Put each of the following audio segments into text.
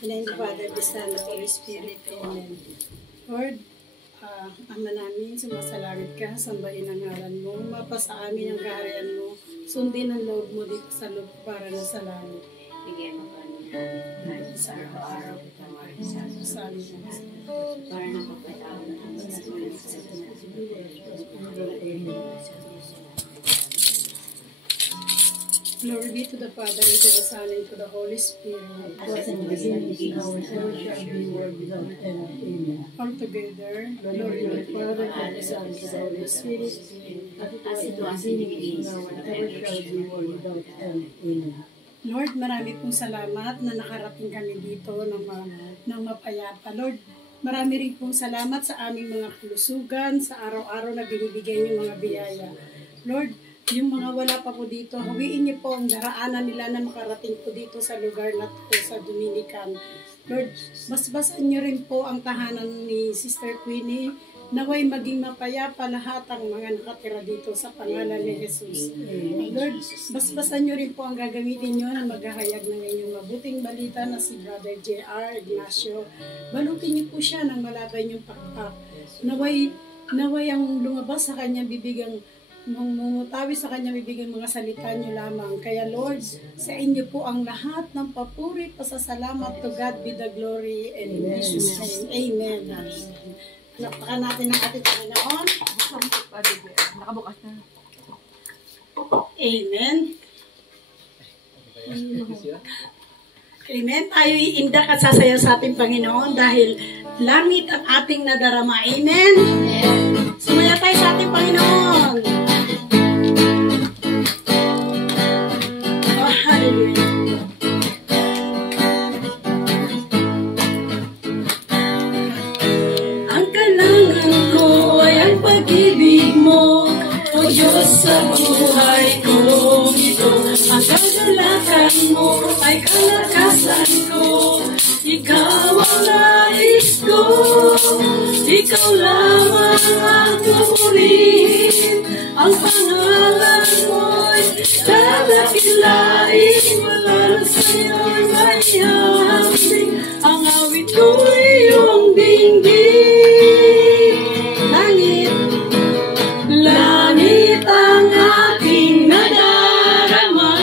In the name of the Father, the Son, and the Holy Spirit. Amen. Lord, Ama namin, sumasalangit ka, sambahin ang ngalan mo, mapasa amin ang kaharian mo, sundin ang loob mo dito sa loob para na sa langit. Bigyan mo kami ng sa araw-araw sa amin para na pagkatao ng sa Glory be to the Father, and to the Son, and to the Holy Spirit. As in the beginning, now and ever shall be, world without end. Amen. All together, glory be to the Father, and to the Son, and to the Holy Spirit. As it was in the beginning, now and ever shall be, world without end. Amen. Lord, marami pong salamat na nakarating kami dito ng mapayapa. Lord, marami rin pong salamat sa aming mga kalusugan, sa araw-araw na binibigay niyo mga biyaya. Lord, yung mga wala pa po dito, hawiin niyo po ang daraanan nila na makarating po dito sa lugar na po sa Dominican. Lord, basbasan niyo rin po ang tahanan ni Sister Queenie, naway maging mapayapa lahat ang mga nakatira dito sa pangalan ni Jesus. Lord, basbasan niyo rin po ang gagamitin niyo na maghahayag ng inyong mabuting balita na si Brother J.R. Ignacio. Balutin niyo po siya ng malabay niyong pakpak. Naway ang lumabas sa kanyang bibigang mumutawi sa kanya bibigyan mga salita niyo lamang. Kaya Lord, sa inyo po ang lahat ng papuri, pasasalamat. To God be the glory, and in Jesus' name, amen. Nakpakan natin ang ating Panginoon. nakabukas na. Amen. Amen. Tayo iindak at sasaya sa ating Panginoon dahil langit ang ating nadarama. Amen. Sumaya tayo sa ating Panginoon. Oh, hallelujah. Ang kailangan ko ay ang pag-ibig mo, O Diyos, sa buhay ko ito. Ang kagalakan mo ay kalakasan ko. Ikaw ang nais ko, ikaw lamang ang papurihin. Ang pangalan mo'y dadakilain, wala na sa'yo'y maihahambing. Ang awit ko'y iyong dinggin. Langit ang aking nadarama.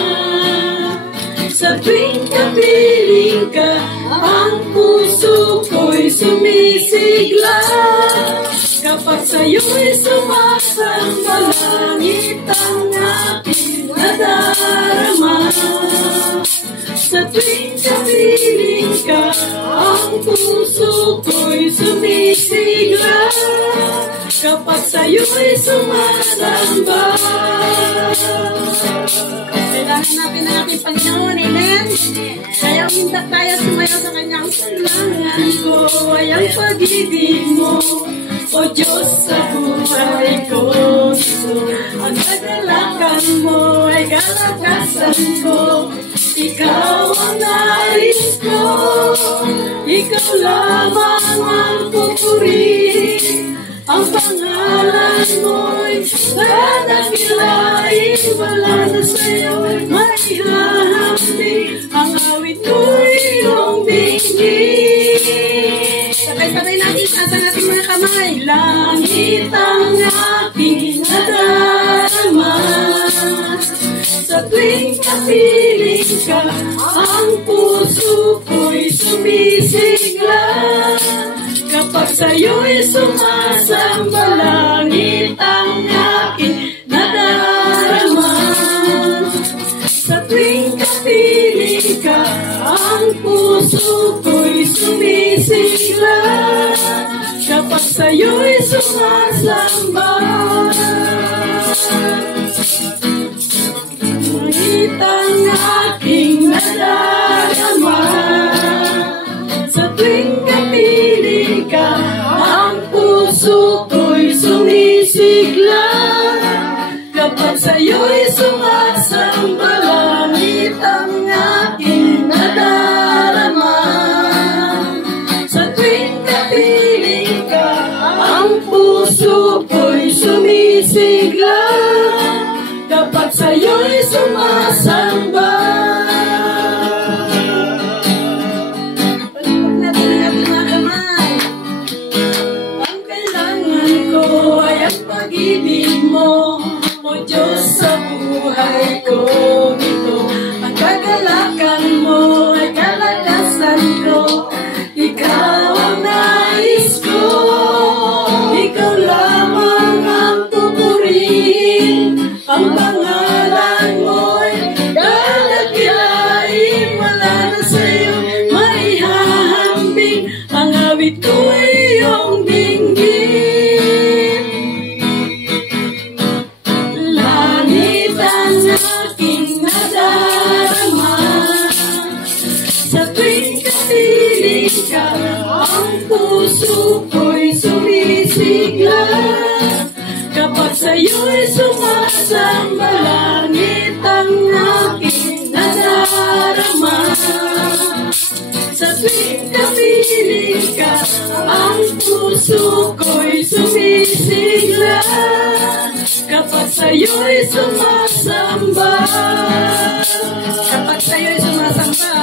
Sa tuwing kapiling ka, ang puso ko'y sumisigla. Kapag sa'yo'y sumasamba, langit ang aking nadarama. Sa tuwing kapiling ka, ang puso ko'y sumisigla. Kapag sa'yo'y sumasamba. Kailangan natin ang ating Panginoon, amen? Kaya umintak tayo sumayaw sa kanyang kailangan ko ay ang pag-ibig mo, O Diyos, sa buhay ko. Ang kagalakan mo ay kalakasan ko. Ikaw ang nais ko, ikaw lamang ang pupurihin. Ang pangalan mo'y dadakilain, wala na sa'yo'y maihahambing. Ang awit ko'y iyong dinggin. Sabay-sabay natin, tasan natin mga kamay. Langit ang aking nadarama. Sa tuwing kapiling ka, ang puso ko'y sumisigla. Kapag sa'yo'y sumasamba, langit ang aking nadarama. Sa tuwing kapiling ka, ang puso ko'y sumisigla. Kapag sa'yo'y sumasamba, langit ang aking nadarama. Sa tuwing kapiling ka, ang puso ko'y sumisigla. Kapag sa'yo'y sumasamba, langit ang aking nadarama. Sa tuwing kapiling ka, ang puso ko'y sumisigla. Kapag sa'yo'y sumasamba. Sa tuwing kapiling ka, ang puso ko'y sumisigla. Kapag sa'yo'y sumasamba, langit ang aking nadarama. Sa tuwing kapiling ka, ang puso ko'y sumisigla. Kapag sa'yo'y sumasamba, kapag sa'yo'y sumasamba,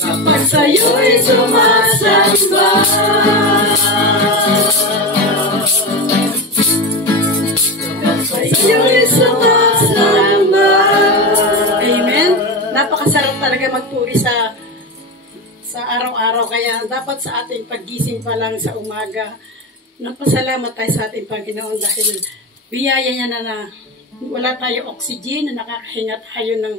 kapag sa'yo'y sumasamba, kapag sa'yo'y sumasamba. Amen. Napakasarap talaga magpuri sa araw-araw. Kaya dapat sa ating paggising pa lang sa umaga, napasalamat tayo sa ating Panginoon dahil biyaya niya na wala tayo oxygen, na nakakahinga tayo ng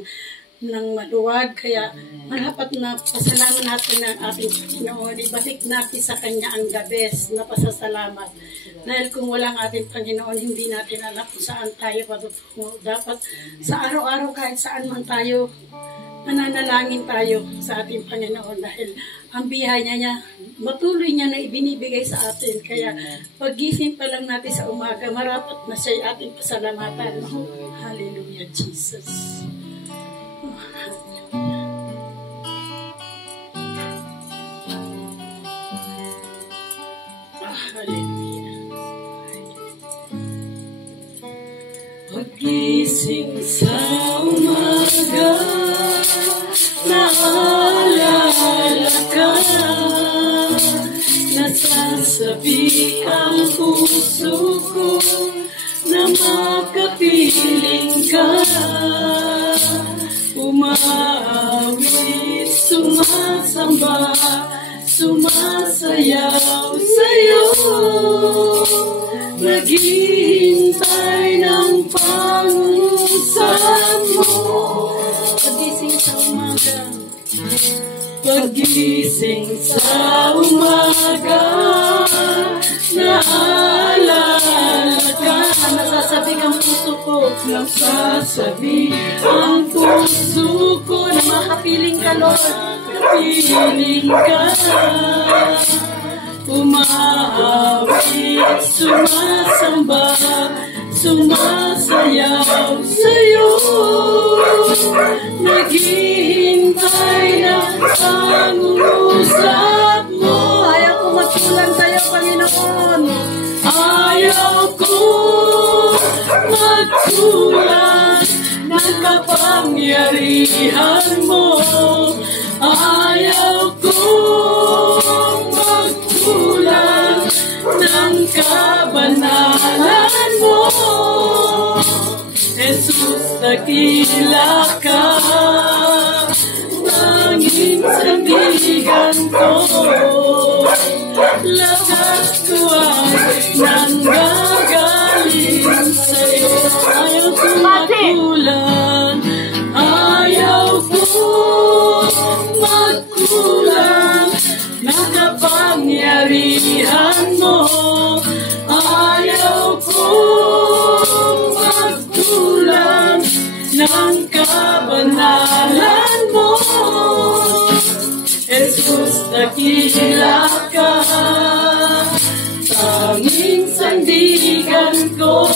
maluwag. Kaya dapat na pasalamat natin ang ating Panginoon. Ibalik natin sa Kanya ang the best na pasasalamat. Dahil kung walang ating Panginoon, hindi natin alam kung saan tayo patutungo. Dapat sa araw-araw kahit saan man tayo, mananalangin tayo sa ating Panginoon dahil ang biyaya niya, matuloy niya na ibinibigay sa atin. Kaya paggising pa lang natin sa umaga, marapat na siya'y ating pasalamatan. Oh, hallelujah, Jesus. Oh, hallelujah. Paggising sa umaga, naalala ka, nasasabi ang puso ko na makapiling ka. Umawit, sumasamba, sumasayaw sa'yo, naghihintay ng pangusap mo. Pagising sa umaga, pagising sa umaga, naalala ka, nasasabi ang puso ko, nasasabi ang puso ko na makapiling ka, Lord, kapiling ka. Umawit, sumasamba, sumasayaw sa'yo, naghihintay na pangungusap mo. Ayaw ko magkulang sa'yo, Panginoon. Ayaw ko magkulang ng kapangyarihan mo. Ayaw ko magkulang ng kabanalan mo. Jesus, dakila ka, tanging sandigan ko. Lakas ko ay nanggagaling sa'yo. Ayaw ko magkulang, ayaw ko magkulang ng kapangyarihan mo. Ayaw ko magkulang ng kabanalan mo. Jesus, dakila ka, tanging sandigan ko.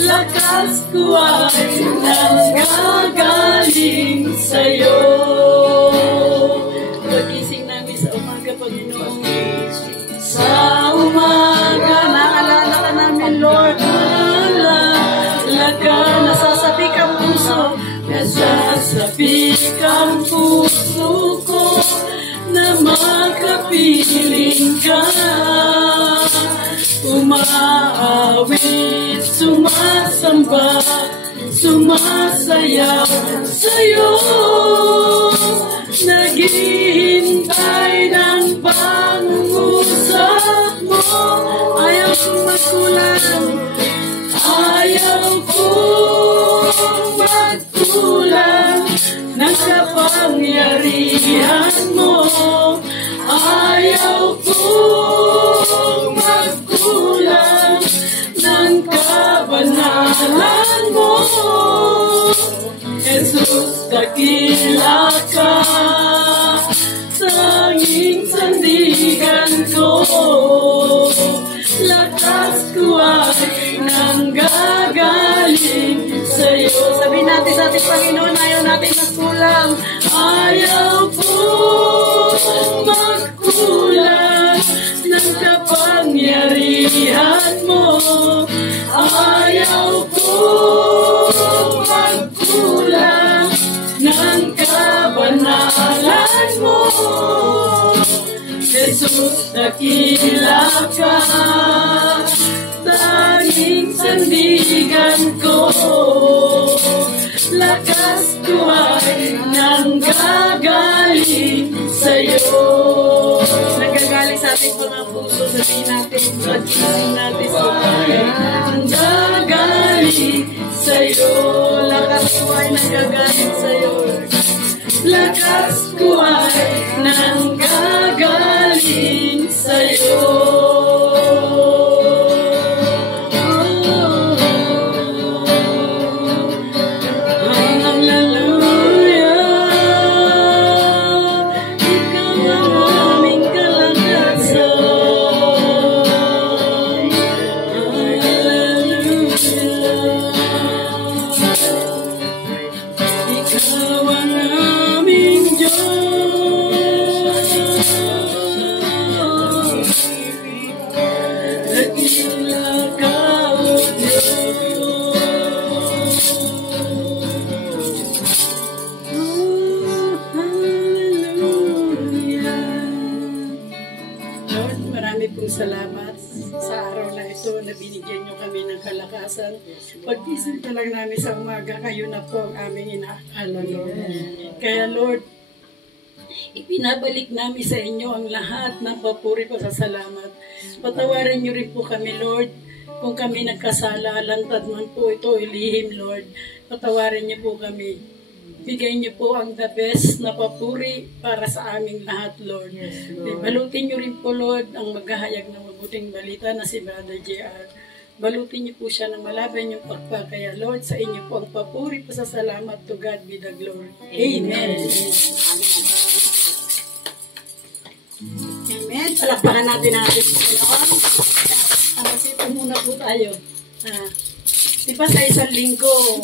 Lakas ko ay nanggagaling sa'yo. Pagising namin sa umaga, Panginoon. Sa umaga, naalala ka namin, Lord. Naalala ka, nasasabik ang puso. Nasasabik ang puso ko na makapiling ka. Umaawit, sumasamba, sumasayaw sa'yo, naghihintay ng pangungusap mo. Ayaw kong magkulang, ayaw kong magkulang ng kapangyarihan mo. Ayaw kong magkulang ng kabanalan mo. Jesus, dakila dakila ka, tanging sandigan ko, lakas ko ay nanggagaling sa'yo. Sabihin natin sa ating Panginoon, ayaw natin magkulang. Ayaw ko magkulang ng kapangyarihan mo. Ayaw ko magkulang ng kabanalan mo. Jesus, dakila ka, tanging sandigan ko, lakas ko ay nanggagaling sa'yo. Nanggagaling sa ating mga puso, sabihin natin, pag-ising natin sa nanggagaling sa'yo, lakas ko ay nanggagaling sa'yo. Lakas ko ay nanggagaling sa'yo. Salamat sa araw na ito na binigyan nyo kami ng kalakasan. Pag-isip na lang namin sa umaga, kayo na po ang aming inaakala, Lord. Kaya Lord, ipinabalik namin sa inyo ang lahat ng papuri ko sa salamat. Patawarin nyo rin po kami, Lord, kung kami nagkasala, lantad man po ito, ilihim, Lord. Patawarin nyo po kami. Bigay niyo po ang the best na papuri para sa aming lahat, Lord. Yes, Lord. Balutin niyo rin po, Lord, ang maghahayag ng mabuting balita na si Brother JR. Balutin niyo po siya ng malaban yung pagpakaya, Lord. Sa inyo po ang papuri po sa salamat. To God be the glory. Amen. Amen. Palakpakan natin ang ating Panginoon. Masito muna po tayo. Diba sa isang linggo,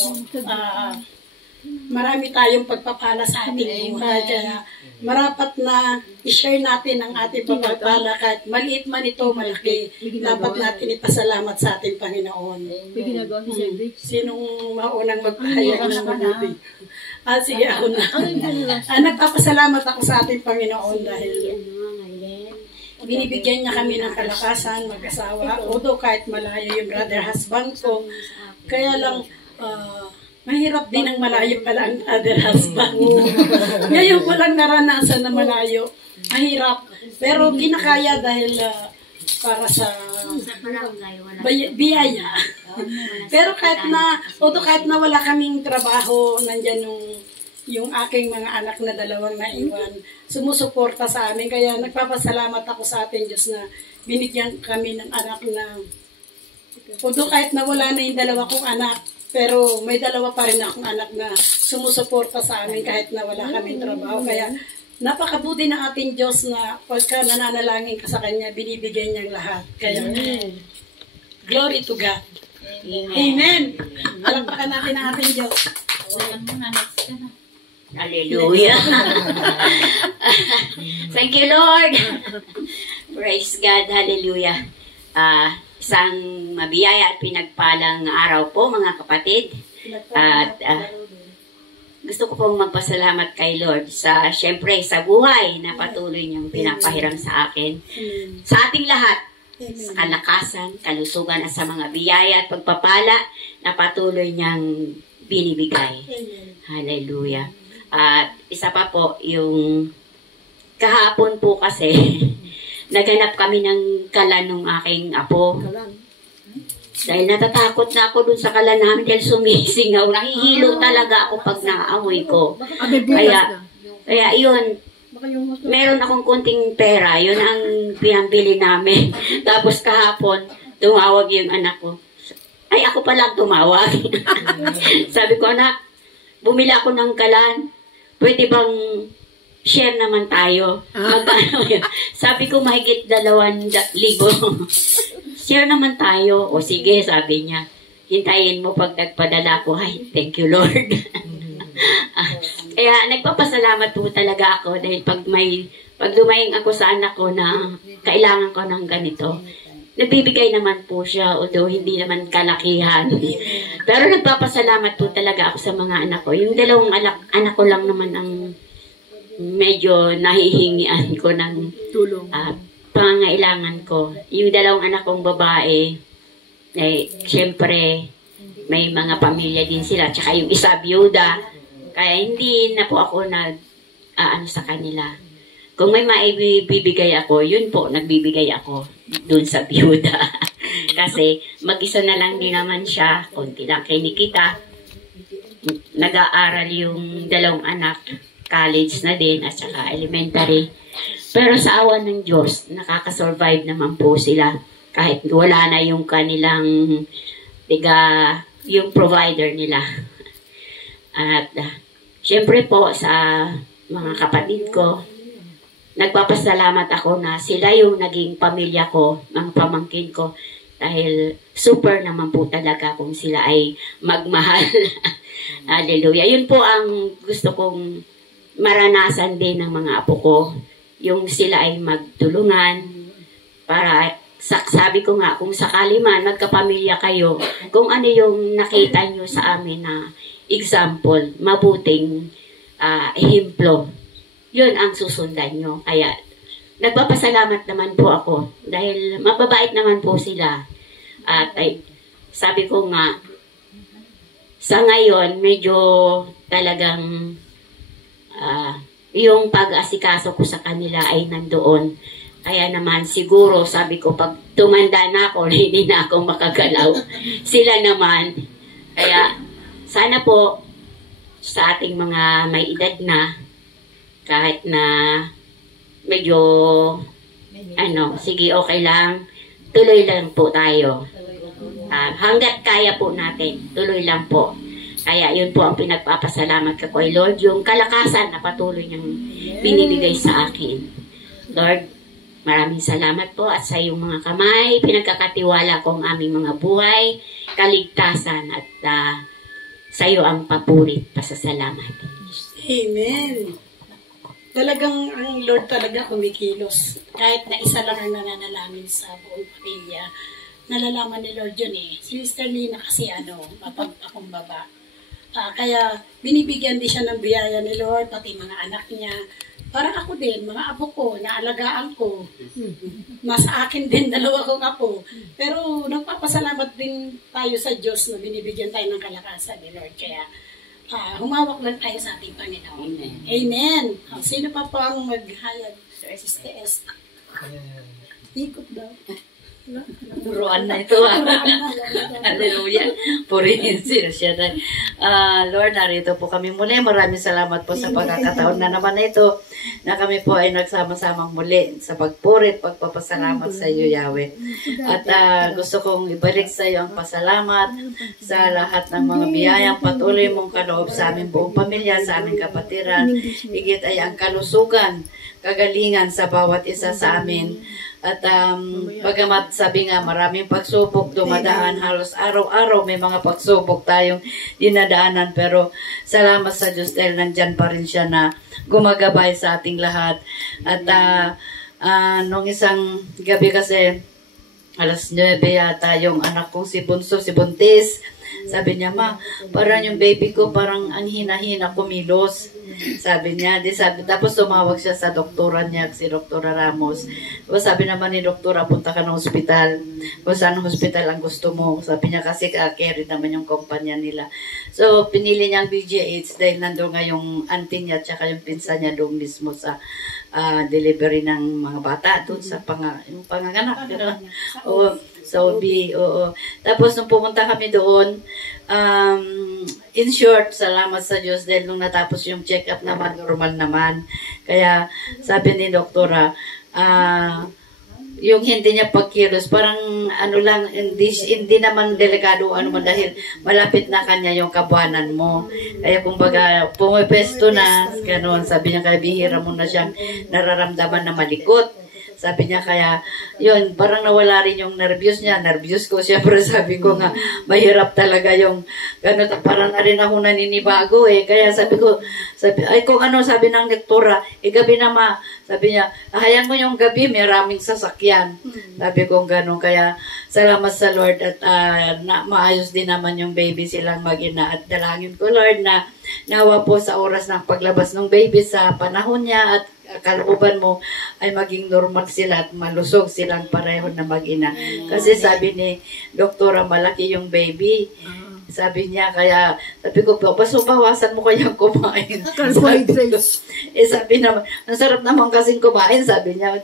marami tayong pagpapala sa ating buhay. Kaya marapat na i-share natin ang ating pagpapala kahit maliit man ito, malaki. Dapat natin ipasalamat sa ating Panginoon. Sinong maunang magpahayag ng mabuti? Sige, ako na. Nagpapasalamat ako sa ating Panginoon dahil binibigyan niya kami ng kalakasan, mag-asawa. Although kahit malayo yung brother husband ko, kaya lang mahirap din ang malayo pala ang other husband. Ngayon ko lang naranasan na malayo. Mahirap. Pero kinakaya dahil para sa biyaya. Pero kahit na wala kaming trabaho, nandyan yung aking mga anak na dalawang naiwan, sumusuporta sa amin. Kaya nagpapasalamat ako sa ating Diyos na binigyan kami ng anak na, although kahit na wala na yung dalawa kong anak, pero may dalawa pa rin akong anak na sumusuporta sa amin kahit na wala kaming trabaho. Kaya napakabuti ng ating Diyos na pagka nananalangin ka sa Kanya, binibigyan niyang lahat. Kaya, glory to God. Amen. Palakpakan natin ang ating Diyos. Hallelujah. Thank you, Lord. Praise God. Hallelujah. Isang mabiyaya at pinagpalang araw po, mga kapatid. At gusto ko pong magpasalamat kay Lord sa, syempre, sa buhay na patuloy niyang pinapahiram sa akin. Sa ating lahat, sa kalakasan, kalusugan at sa mga biyaya at pagpapala na patuloy niyang binibigay. Hallelujah. At isa pa po, yung kahapon po kasi, naganap kami ng kalan ng aking apo. Dahil natatakot na ako dun sa kalan namin dahil sumisingaw. Nahihilo talaga ako pag naamoy ko. Kaya yun, meron akong kunting pera. Yun ang pinambili namin. Tapos kahapon, tumawag yung anak ko. Ay, ako pala tumawag. Sabi ko, anak, bumili ako ng kalan. pwede bang share naman tayo? Sabi ko, mahigit 2,000. Share naman tayo. O sige, sabi niya. Hintayin mo pag nagpadala ko. Ay, thank you, Lord. Kaya nagpapasalamat po talaga ako dahil pag lumaying ako sa anak ko na kailangan ko ng ganito, nagbibigay naman po siya, although hindi naman kalakihan. Pero nagpapasalamat po talaga ako sa mga anak ko. Yung 2 anak ko lang naman ang medyo nahihingian ko ng Tulong. pangangailangan ko. Yung 2 anak kong babae, syempre, may mga pamilya din sila. Tsaka yung isa, byuda. Kaya hindi na po ako sa kanila. Kung may maibibigay ako, yun po, nagbibigay ako dun sa byuda. Kasi mag-isa na lang din naman siya, konti lang kinikita. Nag-aaral yung 2 anak, college na din, at saka elementary. Pero sa awa ng Diyos, nakakasurvive naman po sila. Kahit wala na yung kanilang, yung provider nila. At syempre po sa mga kapatid ko, nagpapasalamat ako na sila yung naging pamilya ko, mga pamangkin ko, dahil super naman po talaga kung sila ay magmahal. Hallelujah. Yun po ang gusto kong maranasan din ng mga apo ko, yung sila ay magtulungan para, sabi ko nga, kung sakali man magkapamilya kayo, kung ano yung nakita nyo sa amin na example, mabuting ehemplo, yun ang susundan nyo. Kaya, nagpapasalamat naman po ako dahil mababait naman po sila. At sabi ko nga, sa ngayon, medyo talagang yung pag-asikaso ko sa kanila ay nandoon. Kaya naman siguro, sabi ko, pag tumanda na ako, hindi na ako makagalaw. Sila naman. Kaya, sana po, sa ating mga may edad na, kahit na medyo, sige, okay lang, tuloy lang po tayo. Hanggat kaya po natin, tuloy lang po. Kaya yun po ang pinagpapasalamat ko kay Lord, yung kalakasan na patuloy niyang binibigay sa akin. Lord, maraming salamat po at sa iyong mga kamay, pinagkakatiwala ko ang aming mga buhay, kaligtasan at sa iyo ang papurit, pasasalamat. Amen. Talagang ang Lord talaga kumikilos. Kahit na isa lang ang nananalamin sa buong pamilya, nalalaman ni Lord yun eh. Si Sister Lina kasi mapagpakumbaba. Kaya binibigyan din siya ng biyaya ni Lord, pati mga anak niya. Para ako din, mga apo ko, naalagaan ko. Mas akin din, 2 kong apo. Pero nagpapasalamat din tayo sa Diyos na binibigyan tayo ng kalakasan ni Lord. Kaya humawak lang tayo sa ating Panginoon. Amen. Amen. Sino pa po ang maghayag? Sister Esther. Ikot daw. Turuan na ito. Hallelujah. Purihin siya siya. Lord, narito po kami muli. Maraming salamat po sa pagkakataon na naman na ito na kami po ay nagsama-samang muli sa pagpurit, pagpapasalamat sa iyo, Yahweh. At gusto kong ibalik sa iyo ang pasalamat sa lahat ng mga biyayang patuloy mong kaloob sa aming buong pamilya, sa aming kapatiran. Higit ay ang kalusugan, kagalingan sa bawat isa sa amin. At bagamat sabi nga maraming pagsubok dumadaan halos araw-araw, may mga pagsubok tayong dinadaanan, pero salamat sa Diyos dahil nandyan pa rin siya na gumagabay sa ating lahat. At nung isang gabi kasi alas 9 yata yung anak kong si Bunso, si Buntis, sabi niya, ma, parang yung baby ko parang ang hina-hina kumilos. Sabi niya, tapos tumawag siya sa doktora niya, si Doktora Ramos. Sabi naman ni Doktora, punta ka ng hospital. Kung saan hospital ang gusto mo. Sabi niya kasi carry naman yung kumpanya nila. So, pinili niya ang BGH dahil nandun nga yung auntie niya at saka yung pinsan niya doon mismo sa delivery ng mga bata doon sa yung panganganak. Oo. So, tapos nung pumunta kami doon, in short, salamat sa Diyos dahil nung natapos yung check-up naman, normal naman. Kaya sabi ni Doktora, yung hindi niya pagkilos, parang ano lang, hindi naman delikado ano man dahil malapit na kanya yung kabuhanan mo. Kaya kumbaga, pumipesto na, gano'n, sabi niya, kaya bihira mo na siyang nararamdaman na malikot. Sabi niya kaya, yun, parang nawala rin yung nervyos niya. Nervyos ko siya, pero sabi ko nga, mahirap talaga yung, gano'n, parang na rin ako naninibago eh. Kaya sabi ko, kung ano, sabi ng lektora, gabi na ma, sabi niya, hayaan mo yung gabi, may raming sasakyan. Sabi ko gano'n, kaya salamat sa Lord at maayos din naman yung baby silang mag-ina. At dalangin ko, Lord, na nawa po sa oras ng paglabas ng baby sa panahon niya at kalooban mo ay maging normal sila at malusog silang pareho na mag-ina. Kasi sabi ni doktora, malaki yung baby. Sabi niya, kaya sabi ko, bawasan mo kayang kumain. Carbohydrates. Sabi naman, ang sarap naman kasing kumain, sabi niya.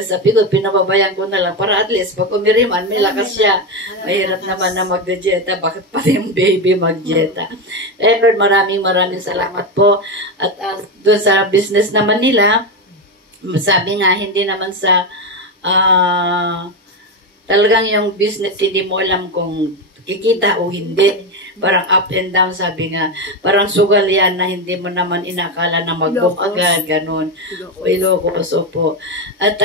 Sabi ko, pinababayan ko na lang para at least pag umiriman, may lakas siya. Mahirap naman na mag-dieta. Bakit pati yung baby mag-dieta? Lord, maraming salamat po. At doon sa business naman nila, sabi nga, hindi naman sa talagang yung business, hindi mo alam kung kikita o hindi. Parang up and down, sabi nga. Parang sugal yan na hindi mo naman inakala na mag-boom agad, ganun. O Ilocos, opo. At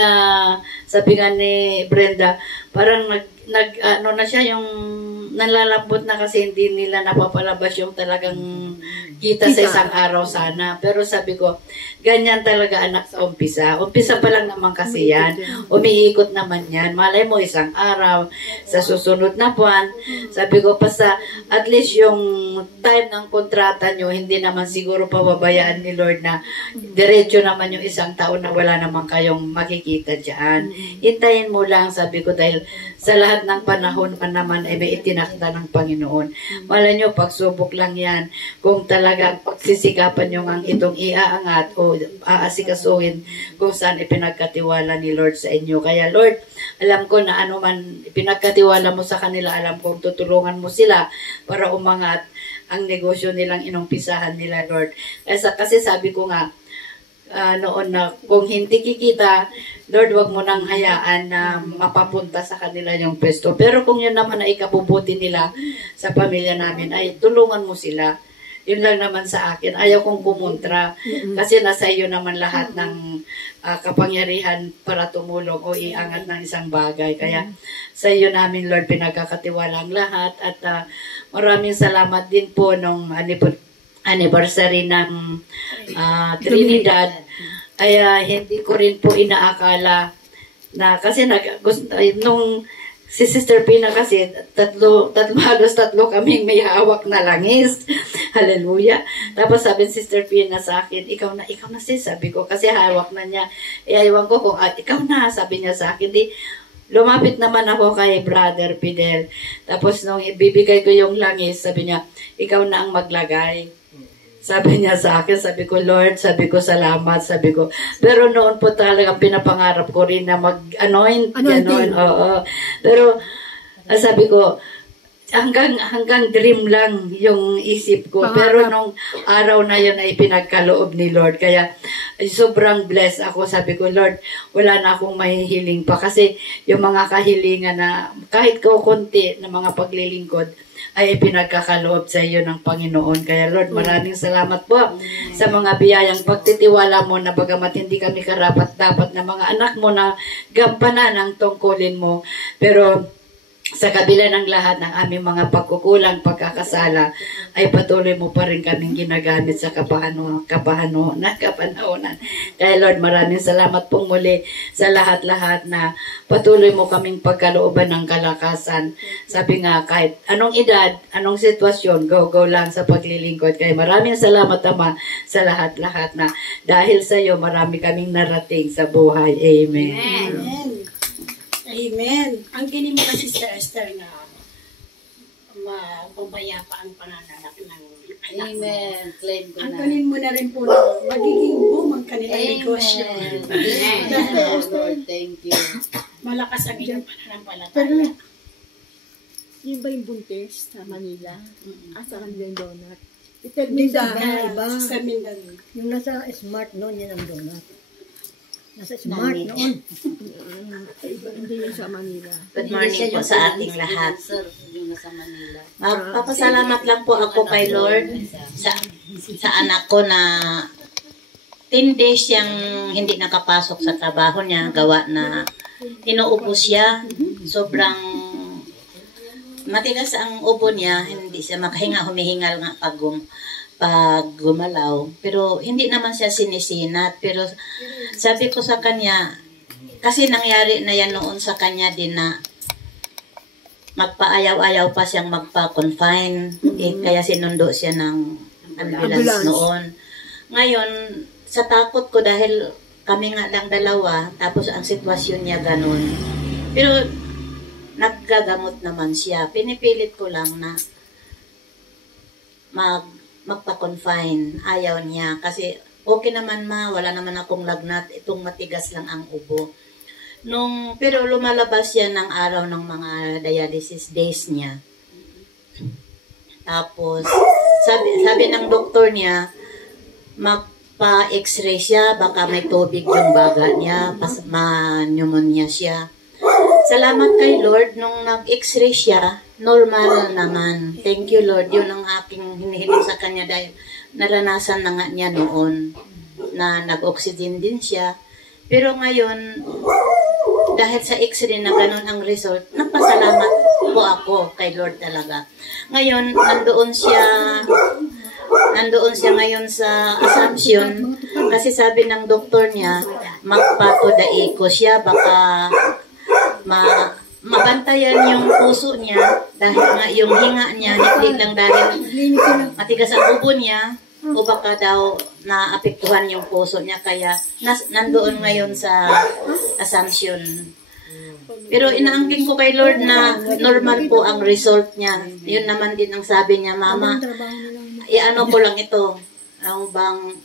sabi nga ni Brenda, parang ano na siya, yung nalalambot na kasi hindi nila napapalabas yung talagang kita sa isang araw sana. Pero sabi ko, ganyan talaga anak sa umpisa. Umpisa pa lang naman kasi yan. Umiikot naman yan. Malay mo isang araw, sa susunod na buwan. Sabi ko, basta at least yung time ng kontrata nyo, hindi naman siguro pababayaan ni Lord na diretso naman yung isang taon na wala naman kayong makikita dyan. Hintayin mo lang, sabi ko, dahil sa lahat ng panahon pa naman ay may itinakda ng Panginoon. Malay nyo, pagsubok lang yan. Kung talagang pagsisikapan nyo ang itong iaangat o aasikasuhin kung saan ipinagkatiwala ni Lord sa inyo. Kaya Lord, alam ko na ano man pinagkatiwala mo sa kanila, alam kong tutulungan mo sila para umangat ang negosyo nilang inumpisahan nila, Lord. Kasi sabi ko nga, noon na kung hindi kikita, Lord, wag mo nang hayaan na mapapunta sa kanila yung pwesto. Pero kung yun naman ay ikabubuti nila sa pamilya namin, ay tulungan mo sila. Yun lang naman sa akin. Ayaw kong kumontra. Kasi nasa iyo naman lahat ng kapangyarihan para tumulong o iangat ng isang bagay. Kaya sa iyo namin, Lord, pinagkakatiwala ang lahat. At maraming salamat din po nung anniversary ng Trinidad. Ay hindi ko rin po inaakala na kasi nung si Sister Pina kasi halos tatlo kaming may hawak na langis. Hallelujah. Tapos sabi ni Sister Pina sa akin, ikaw na sis, sabi ko, kasi hawak na niya. Ewan ko kung ikaw na, sabi niya sa akin. Lumapit naman ako kay Brother Fidel. Tapos nung ibibigay ko yung langis, sabi niya, ikaw na ang maglagay. Sabi niya sa akin, sabi ko, Lord, sabi ko, salamat, sabi ko. Pero noon po talagang pinapangarap ko rin na mag-anoint. Oo. Pero sabi ko, hanggang dream lang yung isip ko. Pero nung araw na yun ay pinagkaloob ni Lord. Kaya sobrang blessed ako. Sabi ko, Lord, wala na akong mahihiling pa. Kasi yung mga kahilingan na kahit konti na mga paglilingkod, ay pinagkakaloob sa iyo ng Panginoon. Kaya Lord, maraming salamat po sa mga biyayang pagtitiwala mo na bagamat hindi kami karapat-dapat na mga anak mo na gampanan ang tungkulin mo. Pero sa kabila ng lahat ng aming mga pagkukulang, pagkakasala, ay patuloy mo pa rin kaming ginagamit sa kapanahonan. Kaya Lord, maraming salamat pong muli sa lahat-lahat na patuloy mo kaming pagkalooban ng kalakasan. Sabi nga, kahit anong edad, anong sitwasyon, go lang sa paglilingkod. Kaya maraming salamat, Ama, sa lahat-lahat na dahil sa iyo, marami kaming narating sa buhay. Amen. Amen. Amen. Ang kinin mo kasi Sister Esther na mababaya pa ang panganganak ng anak mo. Amen. Claim ko Ang na. kanin mo na rin po na magiging boom ang kanilang negosyo. Amen. Lord, thank you. Malakas ang inyong pananampalataya. Pero, yun ba yung buntis sa Manila? Sa kanilang donut? Mindanao, iba. Sa Mindanao. Yung nasa Smart noon, yan ang donut. Nasa Smart noon. Hindi yun sa Manila. Good morning po sa ating lahat. Magpapasalamat lang po ako kay Lord sa anak ko na 10 days siyang hindi nakapasok sa trabaho niya, gawa na inuubo siya. Sobrang matigas ang ubo niya, hindi siya makahinga, humihingal nga pag gumalaw. Pero hindi naman siya sinisinat. Pero sabi ko sa kanya, kasi nangyari na yan noon sa kanya din na magpaayaw-ayaw pa siyang magpa-confine. Kaya sinundo siya ng ambulance noon. Ngayon, sa takot ko dahil kami nga lang dalawa, tapos ang sitwasyon niya ganun. Pero naggagamot naman siya. Pinipilit ko lang na magpa-confine. Ayaw niya. Kasi okay naman wala naman akong lagnat. Itong matigas lang ang ubo. Pero lumalabas yan ng araw ng mga dialysis days niya. Tapos, sabi ng doktor niya, magpa-x-ray siya, baka may tubig yung baga niya, ma-pneumonia siya. Salamat kay Lord, nung nag-x-ray siya, normal naman. Thank you Lord, yun ang aking hinihiling sa kanya dahil naranasan na nga niya noon na nag-oxygen din siya. Pero ngayon, dahil sa x-ray na ganun ang result, nagpasalamat po ako kay Lord talaga. Ngayon, nandoon siya ngayon sa Assumption kasi sabi ng doktor niya, magpatodaiko siya, baka mabantayan yung puso niya dahil nga yung hinga niya, hindi lang dahil matigas ang ubo niya, o baka daw naapektuhan yung puso niya, kaya nandoon ngayon sa Assumption. Pero inaangkin ko kay Lord na normal po ang result niya. Yun naman din ang sabi niya, Mama, i-ano ko lang ito, ang bang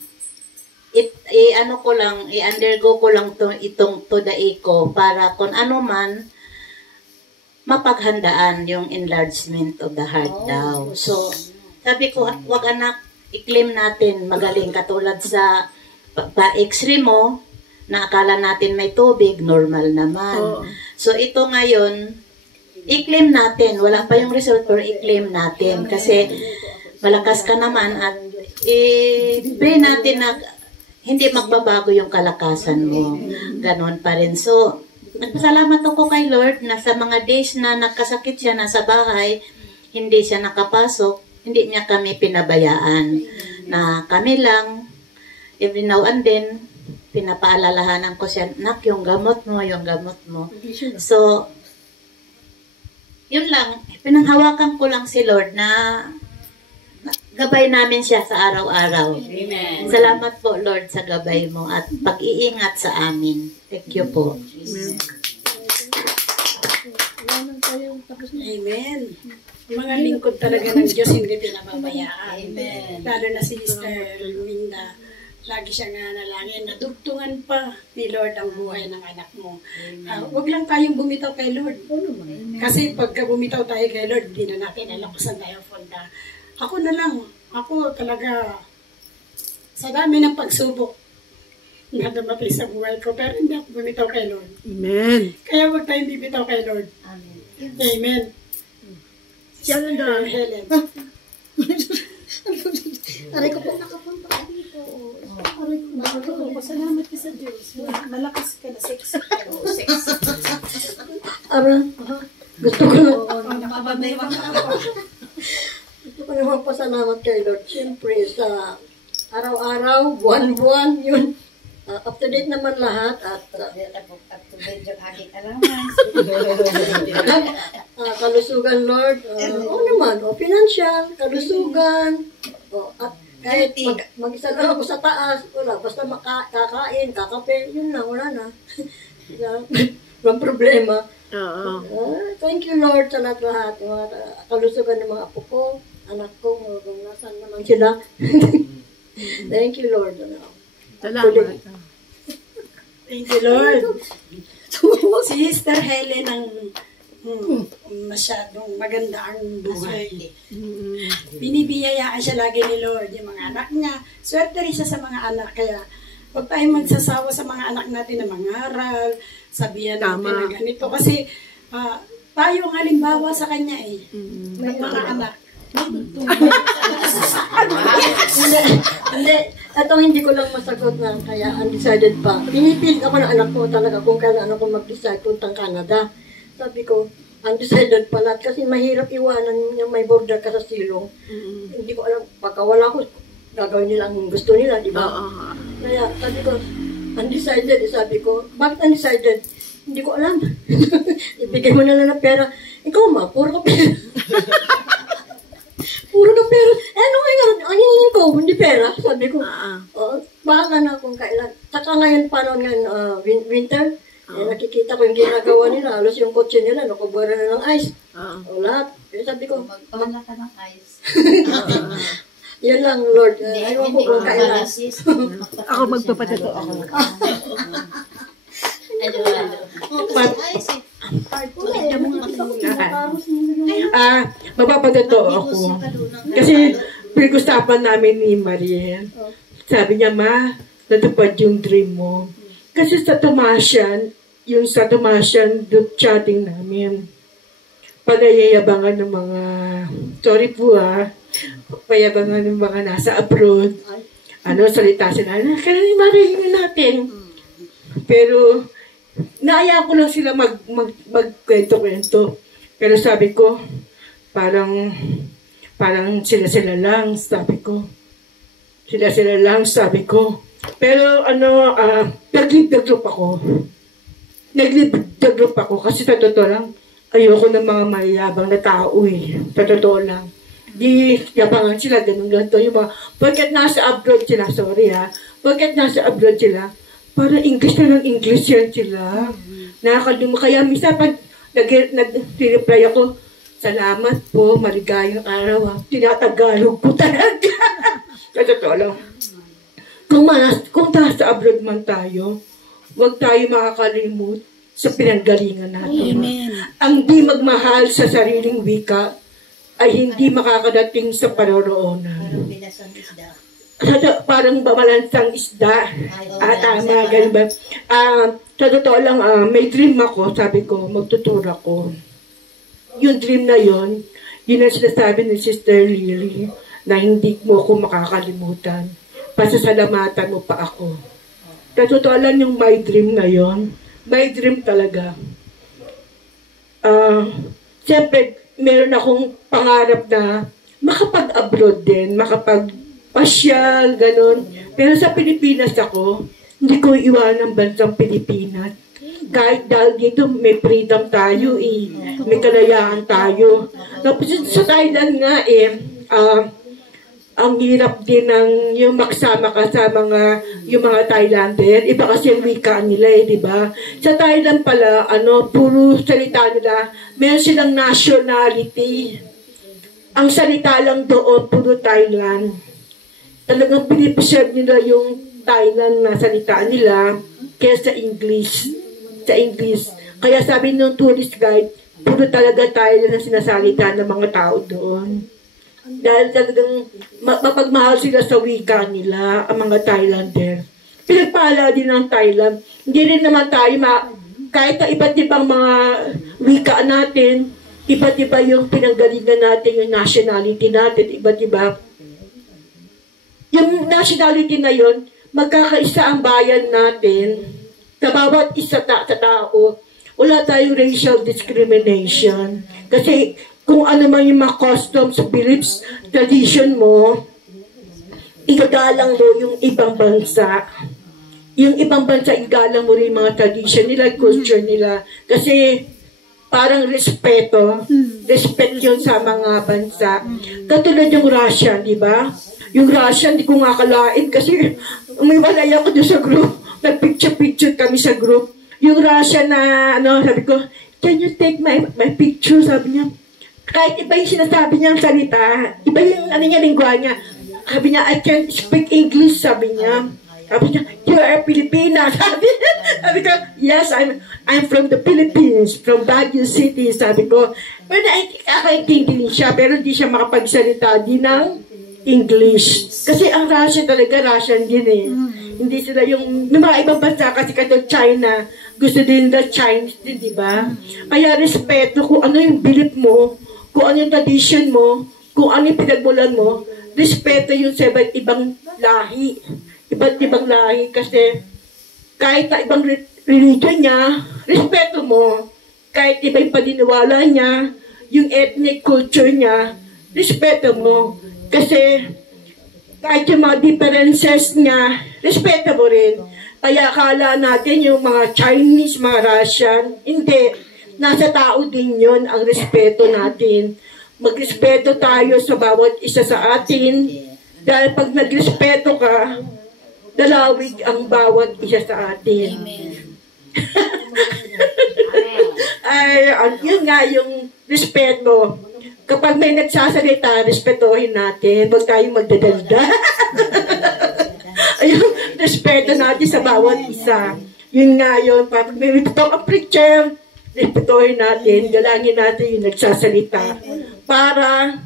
i-undergo ko lang itong todaiko para kung ano man mapaghandaan yung enlargement of the heart daw. So, sabi ko, wag anak, i-claim natin magaling katulad sa pa-x-ray mo, na akala natin may tubig, normal naman. So, ito ngayon, i-claim natin. Wala pa yung result, pero i-claim natin. Kasi malakas ka naman at i-pray natin na hindi magbabago yung kalakasan mo. Ganon pa rin. So, nagpasalamat ako kay Lord na sa mga days na nagkasakit siya, nasa bahay, hindi siya nakapasok, hindi niya kami pinabayaan. Na kami lang, every now and then, pinapaalalahanan ko siya, nak, yung gamot mo. So, yun lang, pinanghawakan ko lang si Lord na gabay namin siya sa araw-araw. Amen. Salamat po, Lord, sa gabay mo at pag-iingat sa amin. Thank you po. Amen. Mga lingkod talaga ng Diyos hindi pinababayaan. Amen. Lalo na si Sister Luminda. Lagi siya nga nalangin. Nadugtungan pa ni Lord ang buhay ng anak mo. Huwag lang tayong bumitaw kay Lord. Kasi pagka bumitaw tayo kay Lord, hindi na natin alam kung saan tayo punta. Ako na lang. Ako talaga sa dami ng pagsubok na dumating sa buhay ko. Pero hindi ako bumitaw kay Lord. Amen. Kaya huwag tayong bibitaw kay Lord. Amen. Amen. Siya lang daw. Helen. Aray ko po nakapunta ka dito. Aray ko. Salamat ka sa Diyos. Malakas ka na, sexy ka. Gusto ko na. Napababaywan ka ako. Gusto ko naman pasalamat kay Lord. Siyempre sa araw-araw, buwan-buwan, yun. Up to date naman lahat. At kalusugan, Lord. Naman. Financial, kalusugan. At kahit mag-isa lang ako sa taas, wala. Basta kakain, kakape, yun na, wala na. Walang problema. Thank you, Lord, sa lahat. Yung mga kalusugan ng mga apo ko, anak ko, kung nasan naman sila. Thank you, Lord. Salamat. Thank you, Lord. Si Sister Helen ang masyadong maganda ang buhay. Binibiyayaan siya lagi ni Lord, yung mga anak niya. Swerte rin siya sa mga anak, kaya Huwag tayong magsasawa sa mga anak natin na mangaral, sabihan natin na ganito. Kasi tayo ang halimbawa sa kanya ng mga anak. Hindi, itong hindi ko lang masagot na kaya undecided pa. Pinipilit ako ng anak ko talaga kung kailan ako mag-decide puntang Canada. Sabi ko, undecided pala kasi mahirap iwanan yung may border ka sa silong. Hindi ko alam, pagka wala ko, gagawin nila ang gusto nila, di ba? Kaya sabi ko, undecided, sabi ko, bakit undecided? Hindi ko alam. Ibigay mo na lang ng pera. Ikaw ma, puro ka pera. Puro ka pera. Ano ngayon? Ang hingin ko, hindi pera. Sabi ko, bahala na kung kailan. Saka ngayon, paano ngayon, winter, nakikita ko yung ginagawa nila. Alos yung kotse nila, nakubara na ng ice. O lahat. Sabi ko, Magpahala ka ng ice. yan lang, Lord. Ayaw ko kung kailan. Ako magpapatato ako. Mapapatato ako. Kasi pinag-usapan namin ni Marie. Sabi niya, ma, natupad yung dream mo. Kasi sa Tomasian, yung sa Tomasian group chatting namin, palayayabangan ng mga, sorry po payabangan ng mga nasa abroad. Salita sila, kailan i-marigin natin. Pero, naaya ko lang sila magkwento-kwento. Pero sabi ko, parang sila-sila lang, sabi ko. Sila-sila lang, sabi ko. Pero, nag-live-the-group ako. Nag-live-the-group ako kasi sa totoo lang, ayoko ng mga mayabang na tao Sa totoo lang. Di yabangan sila, ganun-ganto. Yung mga, pagkat nasa abroad sila, pagkat nasa abroad sila, para English na lang English yan sila. Nakakaluma. Kaya misa pag nag-reply ako, salamat po, maligayang araw. Tinatagalog ko talaga. Sa totoo lang. Kung nasa abroad man tayo, huwag tayo makakalimut sa pinanggalingan natin. Amen. Ang di magmahal sa sariling wika ay hindi makakadating sa paroroonan. Parang bamalansang isda. Tama, ganun ba? Sa totoo lang, may dream ako, sabi ko, magtuturo ako. Yung dream na yon, yun ang sinasabi ni Sister Lily, na hindi mo ako makakalimutan. Pasasalamatan mo pa ako. Sa totoo lang yung my dream na yon, my dream talaga. Siyempre, meron akong pangarap na makapag-abroad din, makapag-pasyal, ganun. Pero sa Pilipinas ako, hindi ko iwan ang bansang Pilipinas. Kahit dahil dito may freedom tayo may kalayaan tayo. Tapos sa Thailand nga ang hirap din ng yung magsama ka sa yung mga Thailander. Iba kasi yung wika nila di ba? Sa Thailand pala, puro salita nila, meron silang nationality. Ang salita lang doon, puro Thailand. Talagang pinipreserve nila yung Thailand na salita nila kaya sa English. Kaya sabi nung tourist guide, puro talaga Thailand na sinasalita ng mga tao doon. Dahil talagang mapagmahal sila sa wika nila, ang mga Thailander. Pinagpala din ng Thailand. Hindi rin naman tayo, kahit na iba't ibang mga wika natin, iba't iba yung pinanggalingan natin, yung nationality natin, iba't iba. Yung nationality na yun, magkakaisa ang bayan natin, sa bawat isa sa tao, wala tayong racial discrimination. Kasi kung ano man yung mga customs, beliefs, tradition mo, igagalang mo yung ibang bansa. Yung ibang bansa, igalang mo rin mga tradition nila, culture nila. Kasi parang respeto. Respect yun sa mga bansa. Katulad yung Russia, di ba? Yung Russia, hindi ko nga kalain kasi umiwalay ako doon sa group. Nag-picture-picture kami sa group. Yung Russia na, sabi ko, can you take my picture? Sabi niya, kahit iba yung sinasabi niyang salita, iba yung lingwa niya. Sabi niya, I can't speak English, sabi niya. Sabi niya, you are Filipina. Sabi ko, yes, I'm from the Philippines, from Baguio City, sabi ko. Pero nakakaintindi siya, pero hindi siya makapagsalita din ng English. Kasi ang Russian talaga, Russian din Hindi sila yung mga ibang bansa kasi katulad China, gusto din the Chinese din, di ba? Kaya respeto kung ano yung belief mo, kung ano yung tradition mo, kung ano yung pinagmulan mo, respeto yung sa iba't ibang lahi. Iba't ibang lahi kasi kahit na ibang religion niya, respeto mo. Kahit iba yung paniniwala niya, yung ethnic culture niya, respeto mo. Kasi kahit yung mga differences niya, respeto mo rin. Kaya akala natin yung mga Chinese, mga Russian, hindi. Nasa tao din yun ang respeto natin. Magrespeto tayo sa bawat isa sa atin. Dahil pag nagrespeto ka, dalawig ang bawat isa sa atin. Ay, yun nga yung respeto. Kapag may nagsasalita, respetohin natin. Huwag tayong magdadalda. Ayun, respeto natin sa bawat isa. Yun nga yun. Kapag may ang preacher, respetohin natin, galangin natin yung nagsasalita. Para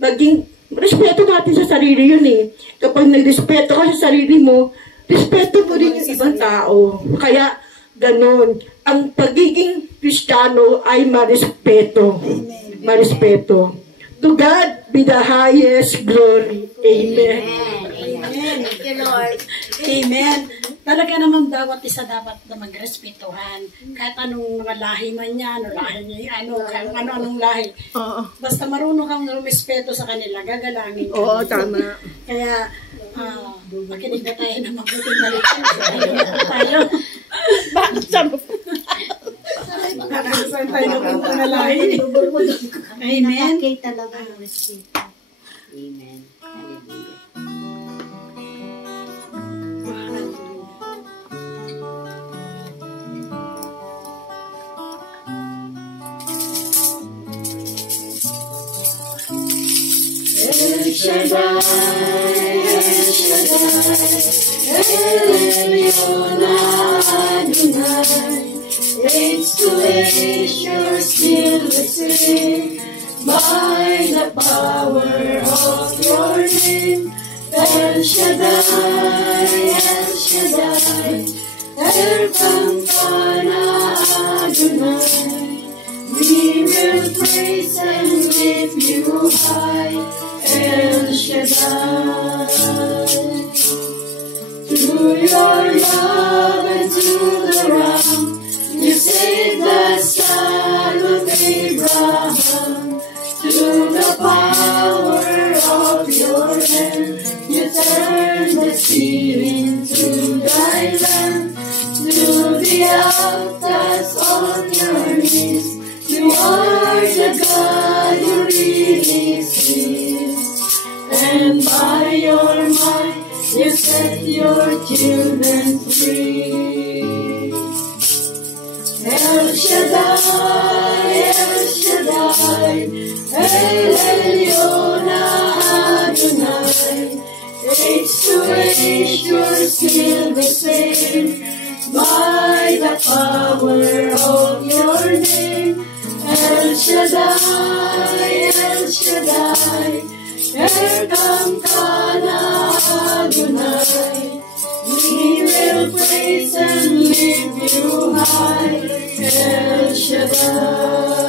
maging, respeto natin sa sarili yun eh. Kapag nagrespeto ka sa sarili mo, respeto mo rin yung ibang tao. Kaya, ganun. Ang pagiging Kristiyano ay marespeto. Marespeto. To God be the highest glory. Amen. Amen. Thank you, Lord. Amen. Talaga naman bawat isa dapat na magrespetuhan. Kahit anong mga lahi man yan, o lahi niya, anong lahi. Oo. Basta marunong kang rumespeto sa kanila, gagalangin ka. Oo, tama. Kaya, makinig na tayo ng mabuting balita. Tayo. Bakit sabi? Saan tayo napunta na lahi? Amen. talaga ng respeto. Amen. Hallelujah. El Shaddai, El Shaddai, El Elyon Adonai. Age to age, you're still the same. By the power of your name, El Shaddai, El Shaddai, Elkamkana Adonai. We will praise and lift you high, El Shaddai. Through your love and through the ram, you saved the son of Abraham. Through the power of your hand, you turned the sea into dry land. Through the altars on your knees, you are the God who really sees. And by your might, you set your children free. El Shaddai, El Shaddai, El Elyon Adonai. Age to age, you're still the same. By the power of your name, El Shaddai, El Shaddai, Elkamkana Adonai. We will praise and lift you high, El Shaddai.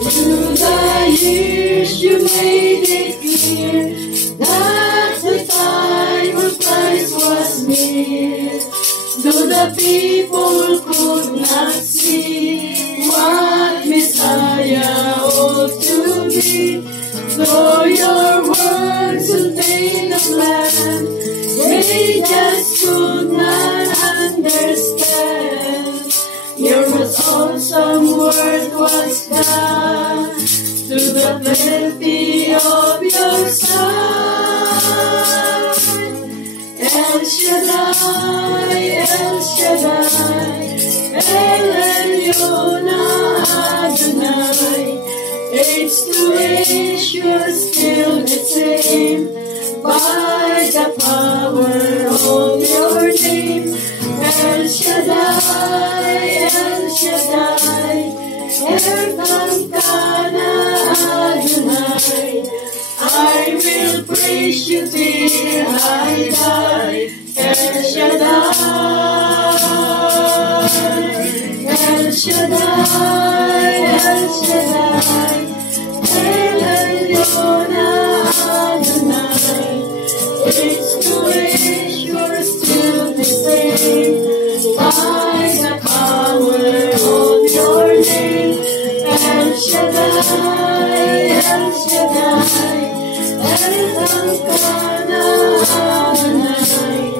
Through the years you made it clear that the time of Christ was near. Though the people could not see what Messiah ought to be, though your words contain a plan, they just could not understand. Your most awesome word was done through the plenty of your Son. El Shaddai, El Shaddai, El Elyon Adonai. Age to age, you're still the same. By power of your name. El Shaddai, El Shaddai, Elkanah Adonai. I will praise you till I die. El Shaddai, El Shaddai, El Shaddai, El Elyon Adonai. Its grace, you're still the same. By the power of your name, El Shaddai, El Shaddai, Elkanah Adonai.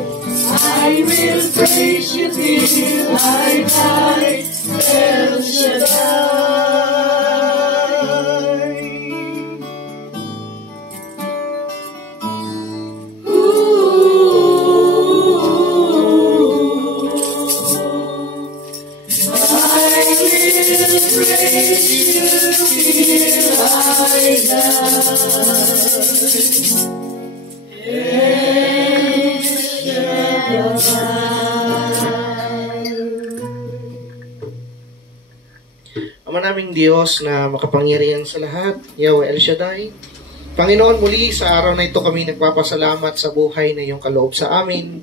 I will praise you till I die. El Shaddai. Ama naming Diyos na makapangyarihan sa lahat, Yahweh El Shaddai, Panginoon, muli sa araw na ito kami nagpapasalamat sa buhay na iyong kaloob sa amin.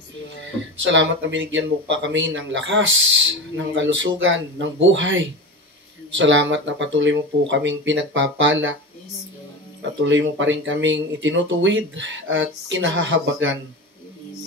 Salamat na binigyan mo pa kami ng lakas, ng kalusugan, ng buhay. Salamat na patuloy mo po kaming pinagpapala. Patuloy mo pa rin kaming itinutuwid at kinahahabagan.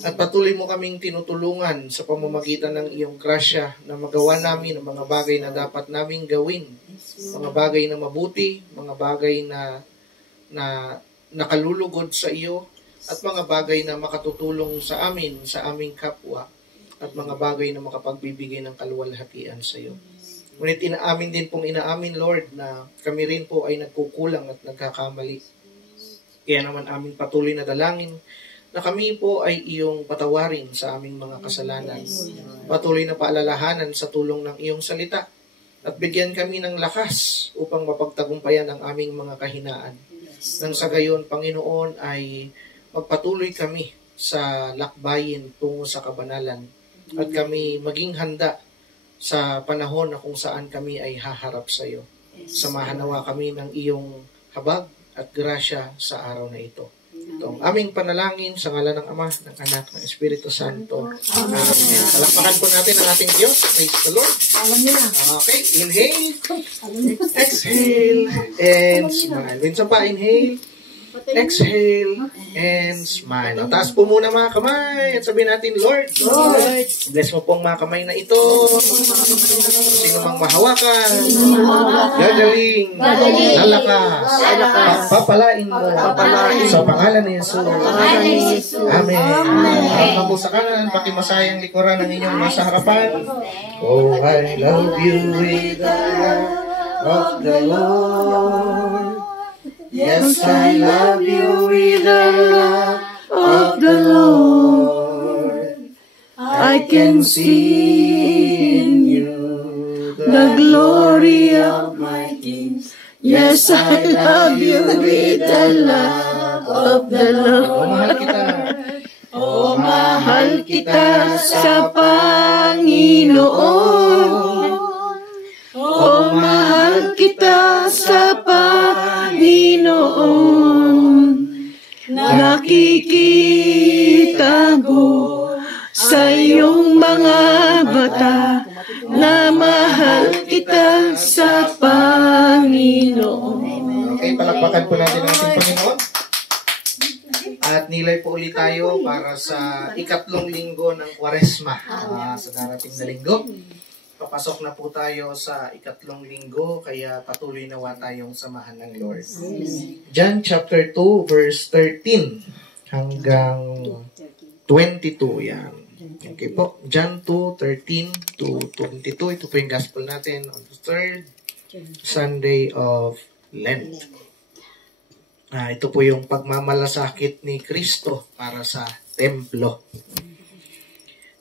At patuloy mo kaming tinutulungan sa pamamagitan ng iyong grasya na magawa namin ang mga bagay na dapat naming gawin. Mga bagay na mabuti, mga bagay na nakalulugod sa iyo, at mga bagay na makatutulong sa amin, sa aming kapwa, at mga bagay na makapagbibigay ng kaluwalhatian sa iyo. Ngunit inaamin, Lord, na kami rin po ay nagkukulang at nagkakamali. Kaya naman aming patuloy na dalangin na kami po ay iyong patawarin sa aming mga kasalanan. Patuloy na paalalahanan sa tulong ng iyong salita at bigyan kami ng lakas upang mapagtagumpayan ang aming mga kahinaan. Nang sa gayon, Panginoon, ay magpatuloy kami sa lakbayin tungo sa kabanalan at kami maging handa sa panahon na kung saan kami ay haharap sa iyo. Samahan nawa kami ng iyong habag at grasya sa araw na ito. Ito ang aming panalangin sa ngalan ng Ama, ng Anak, ng Espiritu Santo. Amen. Palakpakan po natin ang ating Diyos. Praise the Lord. Okay, inhale, exhale, and smile. Minsan pa, inhale, exhale, and smile. Taas po muna mga kamay at sabihin natin, Lord, bless mo pong mga kamay na ito. Sino mang mahawakan, gagaling, lalakas, papalain mo, sa pangalan ni Jesus. Amen. At po sa kanan, pakimasayang likuran ng inyong nasa harapan. Oh, I love you with the love of the Lord. Yes, I love you with the love of the Lord. I can see in you the glory of my King. Yes, I love you with the love of the Lord. Oh, mahal kita sa Panginoon. Oh, mahal kita sa Panginoon. Nakikita ko sa iyong mga mata na mahal kita sa Panginoon. Okay, palakpakan po natin ang ating Panginoon. At nilay po ulit tayo para sa ikatlong linggo ng Kwaresma. Sa darating na linggo, papasok na po tayo sa ikatlong linggo, kaya patuloy nawa tayong samahan ng Lord. John chapter 2, verse 13 hanggang 22 yan. Okay po, John 2:13 to 22. Ito po yung gospel natin on the third Sunday of Lent. Ito po yung pagmamalasakit ni Kristo para sa templo.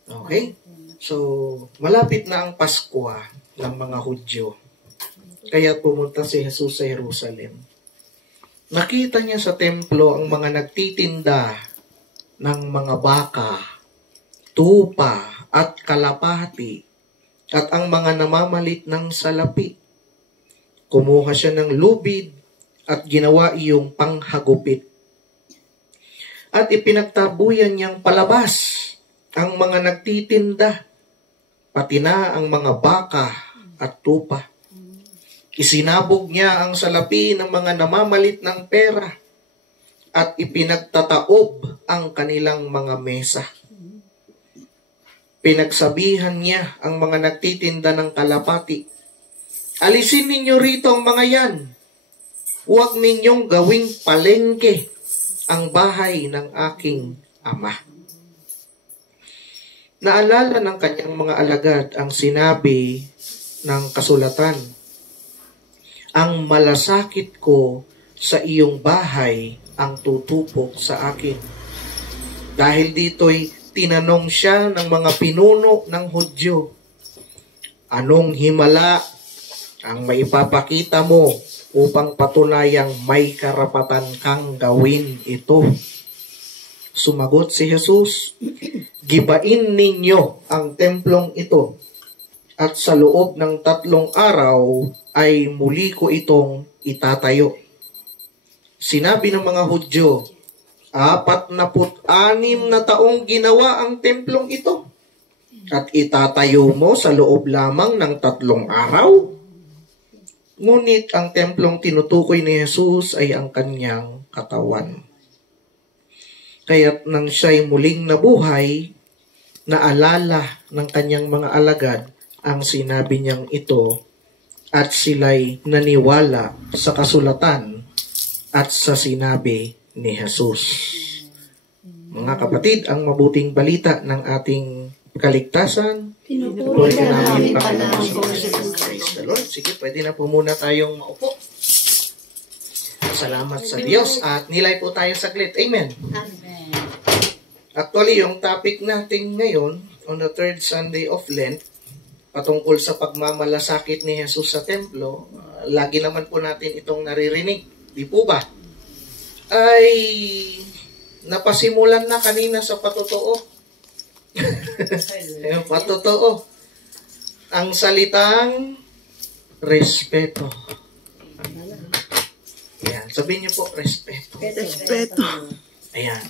Okay? So, malapit na ang Pasko ng mga Hudyo. Kaya pumunta si Jesus sa Jerusalem. Nakita niya sa templo ang mga nagtitinda ng mga baka, tupa at kalapati, at ang mga namamalit ng salapi. Kumuha siya ng lubid at ginawa iyong panghagupit. At ipinagtabuyan niyang palabas ang mga nagtitinda, pati na ang mga baka at tupa. Isinabog niya ang salapi ng mga namamalit ng pera at ipinagtataob ang kanilang mga mesa. Pinagsabihan niya ang mga nagtitinda ng kalapati, alisin ninyo rito ang mga yan. Huwag ninyong gawing palengke ang bahay ng aking ama. Naalala ng kanyang mga alagad ang sinabi ng kasulatan, ang malasakit ko sa iyong bahay ang tutupok sa akin. Dahil dito'y tinanong siya ng mga pinuno ng Hudyo, anong himala ang maipapakita mo upang patunayang may karapatan kang gawin ito? Sumagot si Jesus, gibain ninyo ang templong ito at sa loob ng 3 araw ay muli ko itong itatayo. Sinabi ng mga Hudyo, 46 na taong ginawa ang templong ito at itatayo mo sa loob lamang ng 3 araw? Ngunit ang templong tinutukoy ni Jesus ay ang kanyang katawan. Kaya't nang siya'y muling nabuhay, naalala ng kanyang mga alagad ang sinabi niyang ito at sila'y naniwala sa kasulatan at sa sinabi ni Jesus. Mga kapatid, ang mabuting balita ng ating kaligtasan, pinupuri namin Panginoon Jesus. Praise the Lord. Sige, pwede na po muna tayong maupo. Salamat sa Diyos at nilay po tayo saglit. Amen. Amen. Actually, yung topic natin ngayon, on the 3rd Sunday of Lent, patungkol sa pagmamalasakit ni Jesus sa templo, lagi naman po natin itong naririnig. Di po ba? Ay napasimulan na kanina sa patotoo. Patotoo. Ang salitang respeto. Ayan. Sabihin niyo po, respeto. Respeto. Ayan.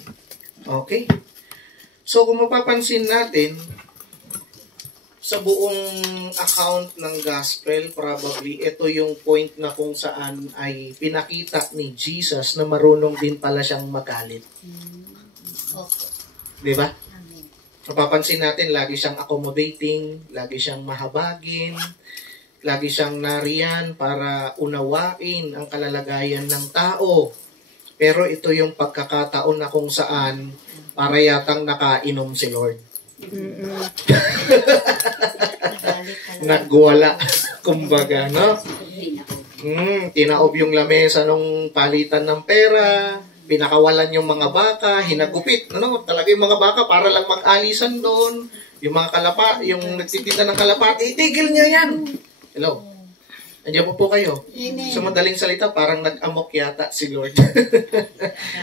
Okay. So, kung mapapansin natin, sa buong account ng gospel, probably, ito yung point na kung saan ay pinakita ni Jesus na marunong din pala siyang magalit. Di ba? Mapapansin natin, lagi siyang accommodating, lagi siyang mahabagin, lagi siyang nariyan para unawain ang kalalagayan ng tao. Pero ito yung pagkakataon na kung saan para yatang nakainom si Lord. Nagwala, kumbaga, no? Tinaob yung lamesa nung palitan ng pera, pinakawalan yung mga baka, hinagupit, ano? Talaga yung mga baka para lang mag-alisan doon. Yung mga kalapa, yung nagtitinda ng kalapati, itigil niya yan. Hello? Andiyan po kayo. Sa madaling salita, parang nag-amok yata si Lord.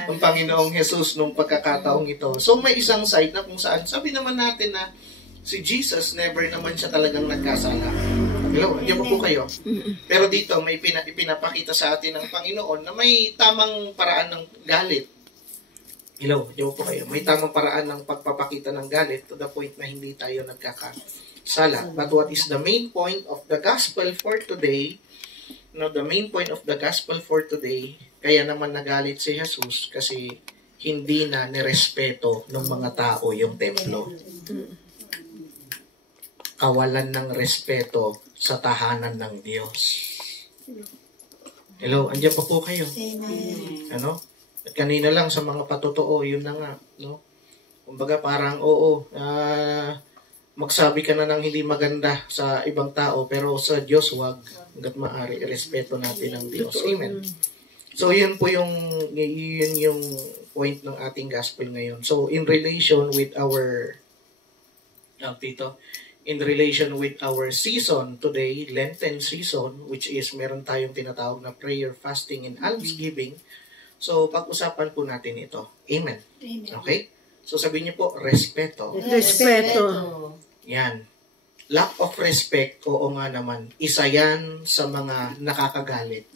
Ang Panginoong Jesus nung pagkakataong ito. So may isang side na kung saan, sabi naman natin na si Jesus, never naman siya talagang nagkasala. Hello? Andiyan po kayo. Pero dito, may ipinapakita sa atin ng Panginoon na may tamang paraan ng galit. Hello? Andiyan po kayo. May tamang paraan ng pagpapakita ng galit to the point na hindi tayo nagkakasala. But what is the main point of the gospel for today? No, the main point of the gospel for today, kaya naman nagalit si Jesus kasi hindi na nirespeto ng mga tao yung templo. Kawalan ng respeto sa tahanan ng Diyos. Hello, andiyan pa po kayo. Ano? At kanina lang sa mga patotoo, yun na nga, no? Kumbaga parang magsabi ka na ng hindi maganda sa ibang tao, pero sa Diyos wag, hangga't maaari, respeto natin ang Diyos. Amen. So yun po yung point ng ating gospel ngayon. So in relation with our season today, Lenten season, which is meron tayong tinatawag na prayer, fasting, and almsgiving. So, pag-usapan po natin ito. Amen. Okay? So sabihin niyo po, respeto. Respeto. Yan. Lack of respect, oo nga naman. Isa yan sa mga nakakagalit.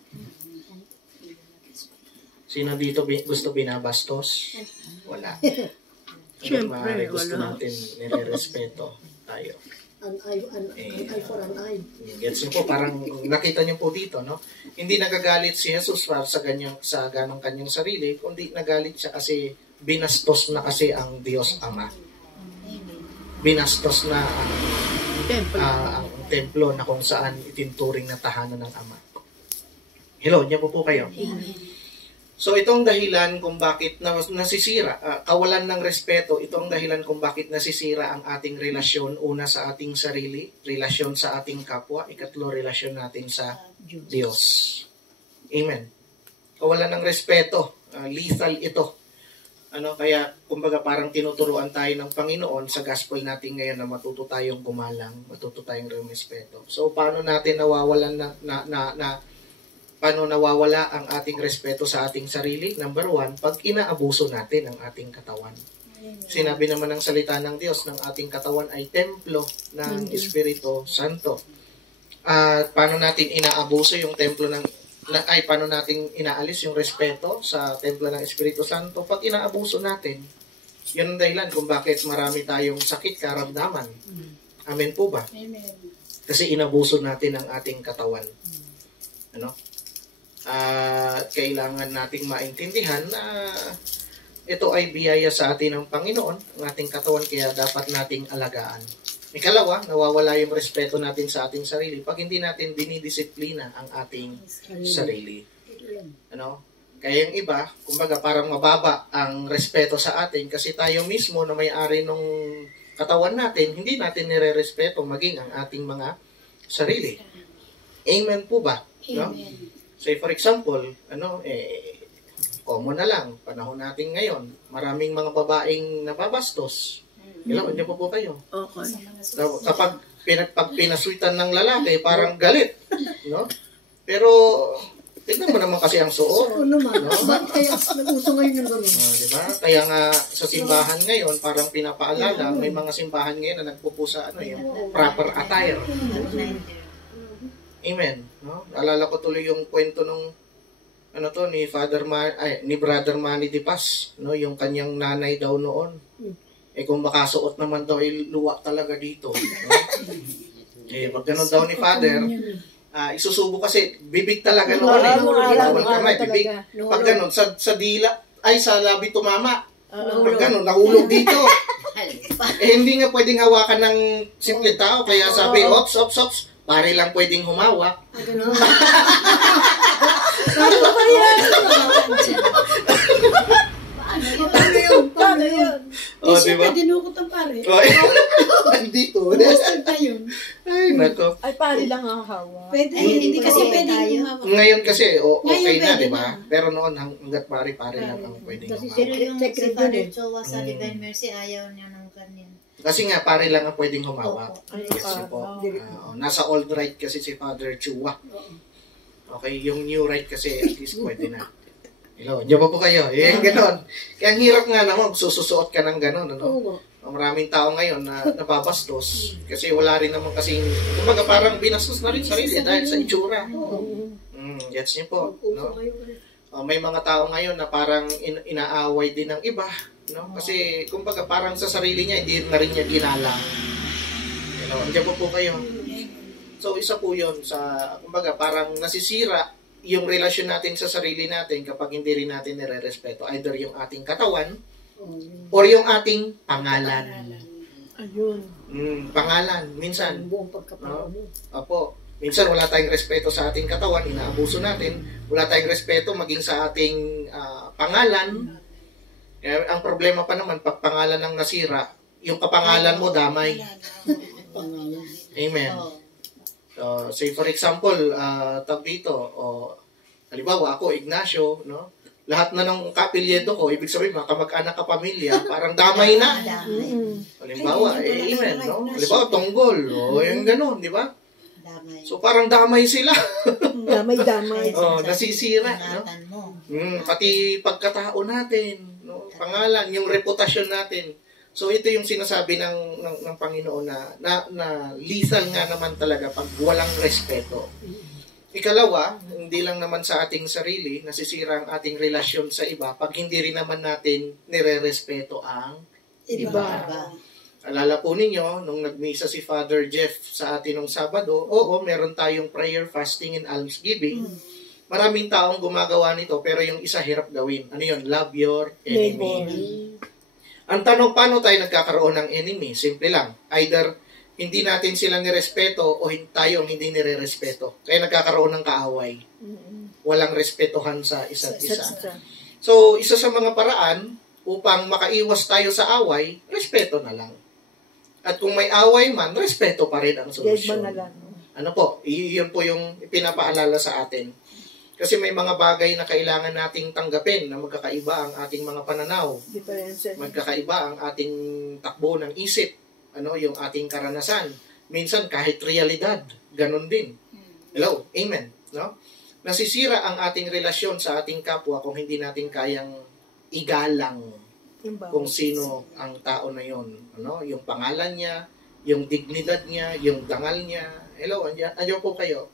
Sino dito gusto binabastos? Wala. Siyempre, gusto wala. natin nire-respeto tayo. An eye for an eye. Gets niyo po, parang nakita niyo po dito, no? Hindi nagagalit si Jesus para sa ganang kanyang sarili, kundi nagalit siya kasi binastos na kasi ang Diyos Ama. Binastos na ang templo na kung saan itinturing na tahanan ng Ama. Hello, niya po kayo. So itong dahilan kung bakit nasisira, kawalan ng respeto, itong dahilan kung bakit nasisira ang ating relasyon, una sa ating sarili, relasyon sa ating kapwa, ikatlo, relasyon natin sa Diyos. Amen. Kawalan ng respeto, lethal ito. Kaya kumbaga parang tinuturuan tayo ng Panginoon sa gospel natin ngayon na matuto tayong gumalang, matuto tayong respeto. So paano natin nawawalan paano nawawala ang ating respeto sa ating sarili? Number 1, pag inaabuso natin ang ating katawan. Sinabi naman ng salita ng Diyos, ng ating katawan ay templo ng Espiritu Santo. At paano natin inaabuso yung templo paano natin inaalis yung respeto sa templo ng Espiritu Santo? Pag inaabuso natin, yun ang dahilan kung bakit marami tayong sakit, karamdaman. Amen po ba? Amen. Kasi inabuso natin ang ating katawan. Kailangan nating maintindihan na ito ay biyaya sa atin ng Panginoon, ang ating katawan, kaya dapat nating alagaan. Ikalawa, nawawala yung respeto natin sa ating sarili pag hindi natin dinidisiplina ang ating sarili. Kaya yung iba, kumbaga parang mababa ang respeto sa atin kasi tayo mismo na may-ari ng katawan natin, hindi natin nire-respeto maging ang ating mga sarili. Amen po ba? Amen. Say for example, common na lang, panahon natin ngayon, maraming mga babaeng nababastos. Ilan, hindi po kayo. Okay. Kapag pinaswitan ng lalaki, parang galit. No? Pero, tignan mo naman kasi ang suot. Oo naman. Ba't kaya nag-uso ngayon ng gano'n? Diba? Kaya nga sa simbahan ngayon, parang pinapaalala, may mga simbahan ngayon na nagpupusa yung proper attire. Amen. No? Alala ko tuloy yung kwento nung ni Brother Manny Dipas, no, yung kanyang nanay daw noon. Kung makasuot naman daw luwa talaga dito. No? Pag ganun daw ni Father, isusubo kasi bibig talaga noon bibig. Pag ganun sa dila sa labi tumama. Pag ganun nahulog dito. Hindi nga pwedeng hawakan ng simple tao, kaya sabi ops, pare lang pwedeng humawak. Paano yun? Diba? Dinukot ang pare. Nandito. Bastard na yun. Ay, nako. Ay, pare lang ang hawa. Pwede, hindi kasi pwede humawak. Ngayon kasi, okay Ngayon na, pwede di ba? na. Pero noon, hanggat pare lang ang pwedeng humawak. Pero yung si Father Chowa sa Divine Mercy, ayaw niya ng kanya. Kasi nga, pare lang ang pwedeng humawak. Yes, po. Oh. Nasa old right kasi si Father Chua. Okay, yung new right kasi at least pwede na. Hello, diyan po kayo. Ganon. Kaya ang hirap nga naman, sususuot ka ng ganon. Maraming tao ngayon na nababastos kasi wala rin naman kasing, kumbaga parang binastos na rin sarili dahil sa itsura. Gets niyo po. No? May mga tao ngayon na parang inaaway din ng iba. No? Kasi kumbaga parang sa sarili niya, hindi na rin niya ginalang. Diyan po kayo. So isa po yun sa, kumbaga parang nasisira yung relasyon natin sa sarili natin kapag hindi rin natin nire-respeto either yung ating katawan or yung ating pangalan. Ayun. Pangalan, minsan. Buong pagkatao mo. Opo. Minsan wala tayong respeto sa ating katawan, inaabuso natin. Wala tayong respeto maging sa ating pangalan. Ang problema pa naman, pag pangalan ng nasira, yung kapangalan mo damay. Amen. Say for example, tag dito, halimbawa ako, Ignacio, no? Lahat na ng kapilyedo ko, ibig sabihin, kamag-anak ka pamilya, parang damay na. Halimbawa, amen, no? Halimbawa, Tonggol, yung gano'n, di ba? So parang damay sila. Damay. Nasisira, no? Pati pagkatao natin, no? pangalan, yung reputasyon natin. So ito yung sinasabi ng Panginoon na lethal nga naman talaga pag walang respeto. Ikalawa, hindi lang naman sa ating sarili, nasisira ang ating relasyon sa iba pag hindi rin naman natin nire-respeto ang iba. Alala po ninyo, nung nagmisa si Father Jeff sa atin nung Sabado, meron tayong prayer, fasting, and almsgiving. Maraming taong gumagawa nito, pero yung isa hirap gawin. Ano yun? Love your enemy. Ang tanong, paano tayo nagkakaroon ng enemy? Simple lang. Either hindi natin sila nirespeto o tayo ang hindi nire-respeto. Kaya nagkakaroon ng kaaway. Walang respetohan sa isa't isa. So, isa sa mga paraan upang makaiwas tayo sa away, respeto na lang. At kung may away man, respeto pa rin ang solusyon. Ano po, yun po yung pinapaalala sa atin. Kasi may mga bagay na kailangan nating tanggapin na magkakaiba ang ating mga pananaw. Magkakaiba ang ating takbo ng isip. Yung ating karanasan. Minsan kahit realidad, ganun din. Hello, amen. No? Nasisira ang ating relasyon sa ating kapwa kung hindi natin kayang igalang kung sino ang tao na yon, yung pangalan niya, yung dignidad niya, yung dangal niya. Hello, andiyan po kayo.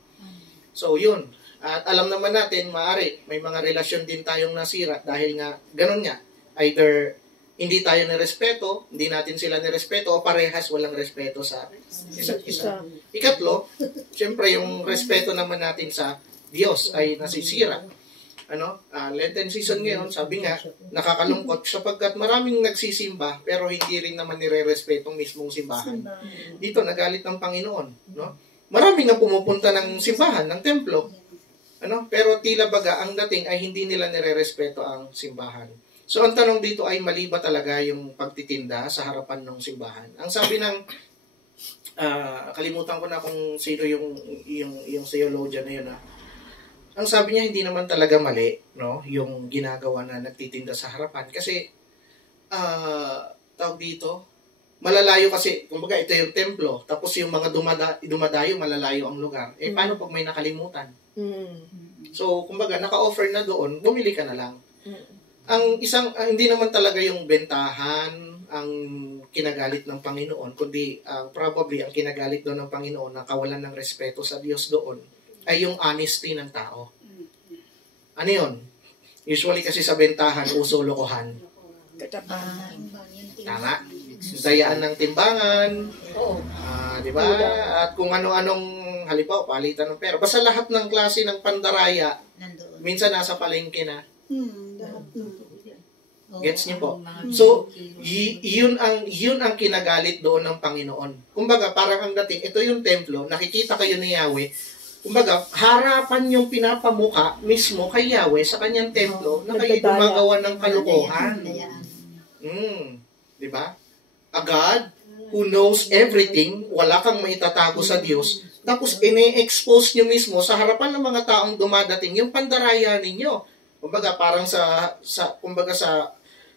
So yun, at alam naman natin, maaari may mga relasyon din tayong nasira dahil nga ganun nga, either hindi tayo nirespeto, hindi natin sila nirespeto, o parehas walang respeto sa isa't isa. Ikatlo, siyempre yung respeto naman natin sa Diyos ay nasisira. Lenten season ngayon, sabi nga, nakakalungkot sapagkat maraming nagsisimba pero hindi rin naman nire-respeto mismong simbahan. Dito, nagalit ng Panginoon. Maraming na pumupunta ng simbahan, ng templo. Pero tila baga, ang dating ay hindi nila nire-respeto ang simbahan. So, ang tanong dito ay mali ba talaga yung pagtitinda sa harapan ng simbahan? Ang sabi ng, kalimutan ko na kung sino yung theologian na yun, ang sabi niya, hindi naman talaga mali, yung ginagawa na nagtitinda sa harapan. Kasi, tawag dito, malalayo kasi, kumbaga ito yung templo, tapos yung mga dumadayo, malalayo ang lugar. Paano pag may nakalimutan? So, kumbaga, naka-offer na doon, bumili ka na lang. Ang hindi naman talaga yung bentahan ang kinagalit ng Panginoon, kundi probably ang kinagalit doon ng Panginoon na kawalan ng respeto sa Diyos doon ay yung honesty ng tao. Ano yun? Usually kasi sa bentahan, uso lokohan. Tama? Dayaan ng timbangan. Di ba? At kung ano-anong halimbawa, palitan ng pera. Basta lahat ng klase ng pandaraya, minsan nasa palengke na. Gets niyo po? So, yun ang kinagalit doon ng Panginoon. Kumbaga, parang ang dating, ito yung templo, nakikita kayo ni Yahweh. Kumbaga, harapan yung pinapamuka mismo kay Yahweh sa kanyang templo na kayo gumagawa ng kalokohan. Di ba? A God who knows everything, wala kang maitatago sa Diyos, tapos ine-expose nyo mismo sa harapan ng mga taong dumadating yung pandaraya ninyo. Kumbaga, parang sa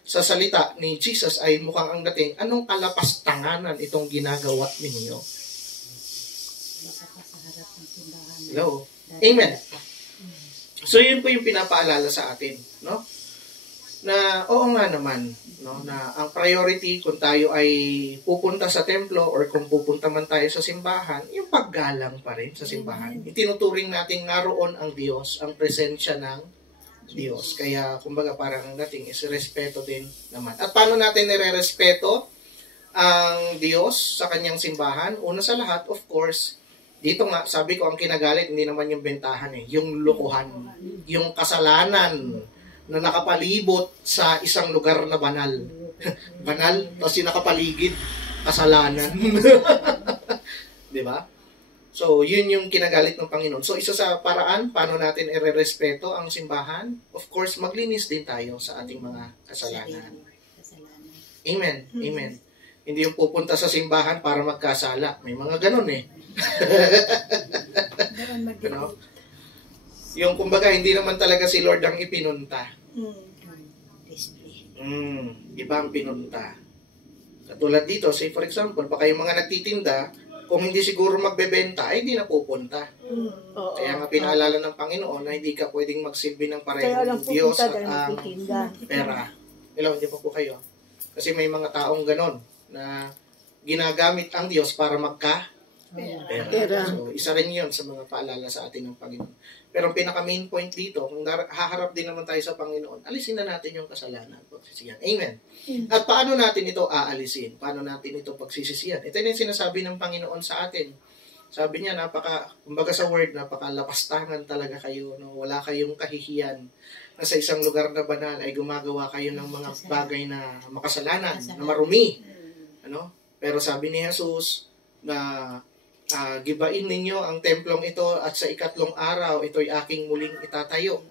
salita ni Jesus ay mukhang ang dating, anong kalapastanganan itong ginagawa ninyo? Hello? Amen. So, yun po yung pinapaalala sa atin, na oo nga naman, na ang priority kung tayo ay pupunta sa templo or kung pupunta man tayo sa simbahan, yung paggalang pa rin sa simbahan. Itinuturing natin naroon ang Diyos, ang presensya ng Diyos. Kaya, kumbaga, parang ang dating is respeto din naman. At paano natin nire-respeto ang Diyos sa kanyang simbahan? Una sa lahat, of course, dito nga, sabi ko, ang kinagalit, hindi naman yung bentahan yung lukuhan, yung kasalanan na nakapalibot sa isang lugar na banal. Banal, tapos yung nakapaligid, kasalanan. Di ba? So, yun yung kinagalit ng Panginoon. So, isa sa paraan, paano natin i-respeto ang simbahan? Of course, maglinis din tayo sa ating mga kasalanan. Amen. Amen. Hindi yung pupunta sa simbahan para magkasala. May mga ganun Yung kumbaga, hindi naman talaga si Lord ang ipinunta. Iba ang pinunta. Katulad dito, say for example, baka yung mga nagtitinda, kung hindi siguro magbebenta, ay hindi na pupunta. Kaya nga pinaalala ng Panginoon na hindi ka pwedeng magsilbi ng parehong Diyos at ang pera. Hello, hindi pa po kayo. Kasi may mga taong ganon na ginagamit ang Diyos para pera. So, isa rin yun sa mga paalala sa atin ng Panginoon. Pero ang pinaka-main point dito, kung haharap din naman tayo sa Panginoon, alisin na natin yung kasalanan. Pagsisisihan. Amen. At paano natin ito aalisin? Paano natin ito pagsisisihan? Ito yung sinasabi ng Panginoon sa atin. Sabi niya, kumbaga sa word, napakalapastangan talaga kayo. No? Wala kayong kahihiyan na sa isang lugar na banal ay gumagawa kayo ng mga bagay na makasalanan, na marumi. Ano? Pero sabi ni Jesus na gibain ninyo ang templong ito at sa ikatlong araw, ito'y aking muling itatayo.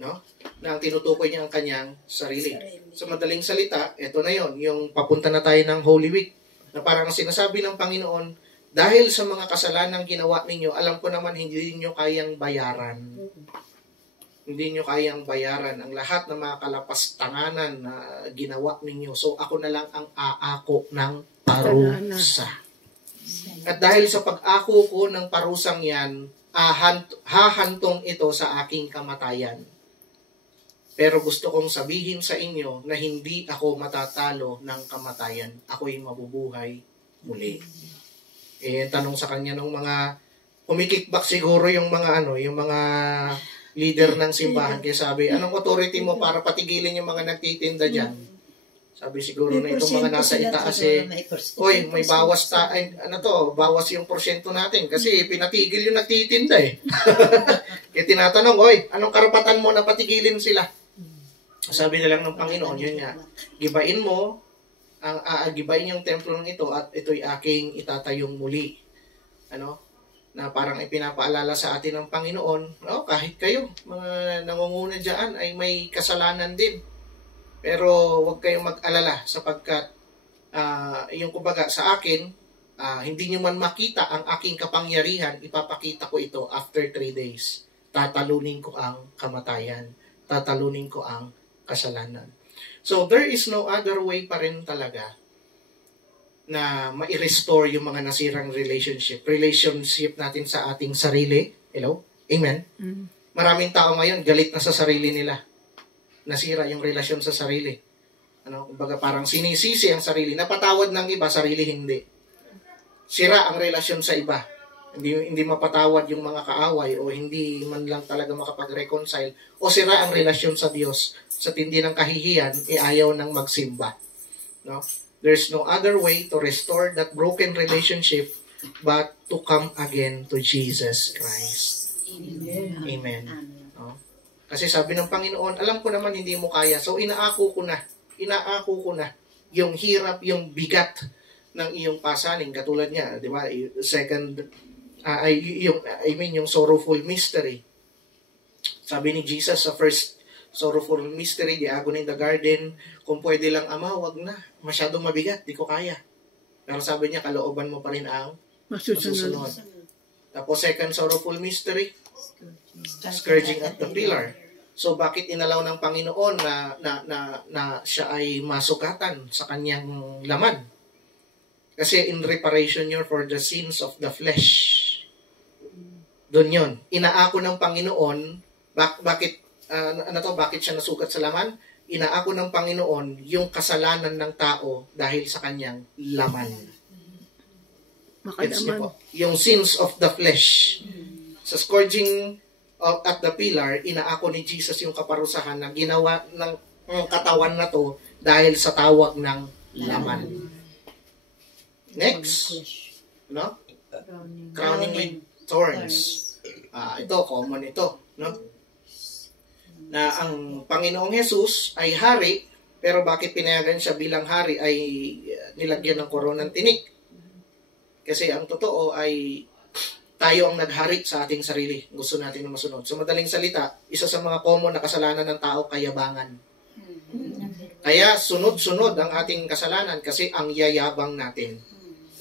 No? Na ang tinutukoy niya ang kanyang sarili. Sa madaling salita, ito na yon, yung papunta na tayo ng Holy Week. Na parang sinasabi ng Panginoon, dahil sa mga kasalanang ginawa ninyo, alam ko naman hindi niyo kayang bayaran. Hindi niyo kayang bayaran ang lahat ng mga kalapastanganan na ginawa ninyo. So ako na lang ang aako ng parusa. At dahil sa pag-ako ko ng parusang yan, hahantong ito sa aking kamatayan. Pero gusto kong sabihin sa inyo na hindi ako matatalo ng kamatayan. Ako'y mabubuhay muli. Tanong sa kanya ng mga kumikikback siguro yung mga leader ng simbahan. Kaya sabi, anong authority mo para patigilin yung mga nagtitinda dyan? Sabi siguro na itong mga nasa itaas oy, may bawas bawas yung porsyento natin kasi pinatigil yung nagtitinda Kaya tinatanong, oy, anong karapatan mo na patigilin sila? Sabi na lang ng Panginoon, yun nga, gibain mo, gibain yung templo ng ito at ito'y aking itatayong muli. Na parang ipinapaalala sa atin ng Panginoon, kahit kayo, mga nangunguna dyan ay may kasalanan din. Pero huwag kayong mag-alala sapagkat yung kumbaga sa akin, hindi nyo man makita ang aking kapangyarihan, ipapakita ko ito after 3 days. Tatalunin ko ang kamatayan. Tatalunin ko ang kasalanan. So there is no other way pa rin talaga na ma-restore yung mga nasirang relationship natin sa ating sarili. Hello? Amen? Maraming tao ngayon galit na sa sarili nila. Nasira yung relasyon sa sarili. Kumbaga parang sinisisi ang sarili. Napatawad ng iba, sarili hindi. Sira ang relasyon sa iba. Hindi mapatawad yung mga kaaway o hindi man lang talaga makapag-reconcile o sira ang relasyon sa Diyos. Sa tindi ng kahihiyan, ayaw nang magsimba. No? There's no other way to restore that broken relationship but to come again to Jesus Christ. Amen. No? Kasi sabi ng Panginoon, alam ko naman hindi mo kaya. So inaako ko na yung hirap, yung bigat ng iyong pasaning. Katulad niya, di ba? Yung sorrowful mystery. Sabi ni Jesus sa first sorrowful mystery, the agony in the garden, kung pwede lang, Ama, wag na. Masyadong mabigat, di ko kaya. Pero sabi niya, kalooban mo pa rin ang masusunod. Tapos second sorrowful mystery, scourging at the pillar. So bakit inalaw ng Panginoon na siya ay masukatan sa kanyang laman? Kasi in reparation yun for the sins of the flesh. Doon yun. Inaako ng Panginoon, bakit siya nasukat sa laman? Inaako ng Panginoon yung kasalanan ng tao dahil sa kanyang laman. Yung sins of the flesh. Sa scourging at the pillar, inaako ni Jesus yung kaparusahan na ginawa ng katawan na to dahil sa tawag ng laman. Next, no? Crowning with thorns. Ito, common ito, no? Na ang Panginoong Jesus ay hari, pero bakit pinayagan siya bilang hari ay nilagyan ng koronang tinik? Kasi ang totoo ay tayo ang naghari sa ating sarili. Gusto natin na masunod. So madaling salita, isa sa mga common na kasalanan ng tao, kayabangan. Kaya sunod-sunod ang ating kasalanan kasi ang yayabang natin.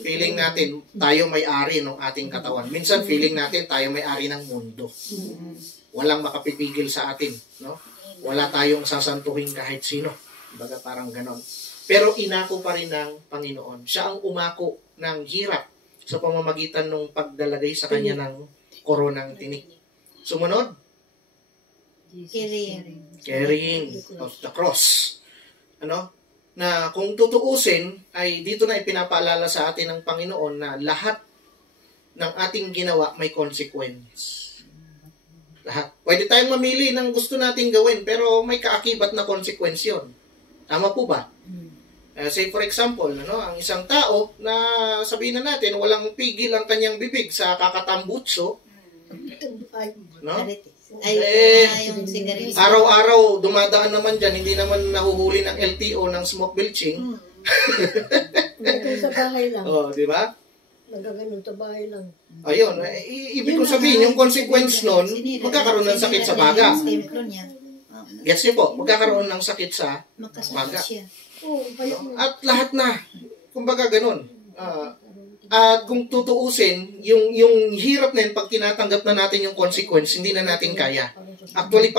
Feeling natin tayo may-ari ng ating katawan. Minsan feeling natin tayo may-ari ng mundo. Walang makapipigil sa atin, no? Wala tayong sasantuhin kahit sino. Baga parang ganon. Pero inako pa rin ng Panginoon. Siya ang umako ng hirap sa pamamagitan ng pagdalagay sa kanya ng koronang tinik. Sumunod? Carrying of the cross. na kung tutuusin, ay dito na ipinapaalala sa atin ng Panginoon na lahat ng ating ginawa may consequence. Lahat. Pwede tayong mamili ng gusto nating gawin, pero may kaakibat na consequence yun. Tama po ba? Say for example, ang isang tao na sabihin na natin, walang pigil ang kanyang bibig sa kakatambutso, Yung sigarilyo. araw-araw dumadaan naman dyan, hindi naman nahuhuli ng LTO ng smoke belching. Sa bahay lang. Di ba? Nagaganon sa bahay lang. Ayun, ibig ko sabihin, yung consequence nun, magkakaroon ng sakit sa baga. Gets niyo po? Magkakaroon ng sakit sa baga. At lahat na. Kumbaga ganun. At kung tutuusin, yung hirap na yun, pag tinatanggap na natin yung consequence, hindi na natin kaya. Actually,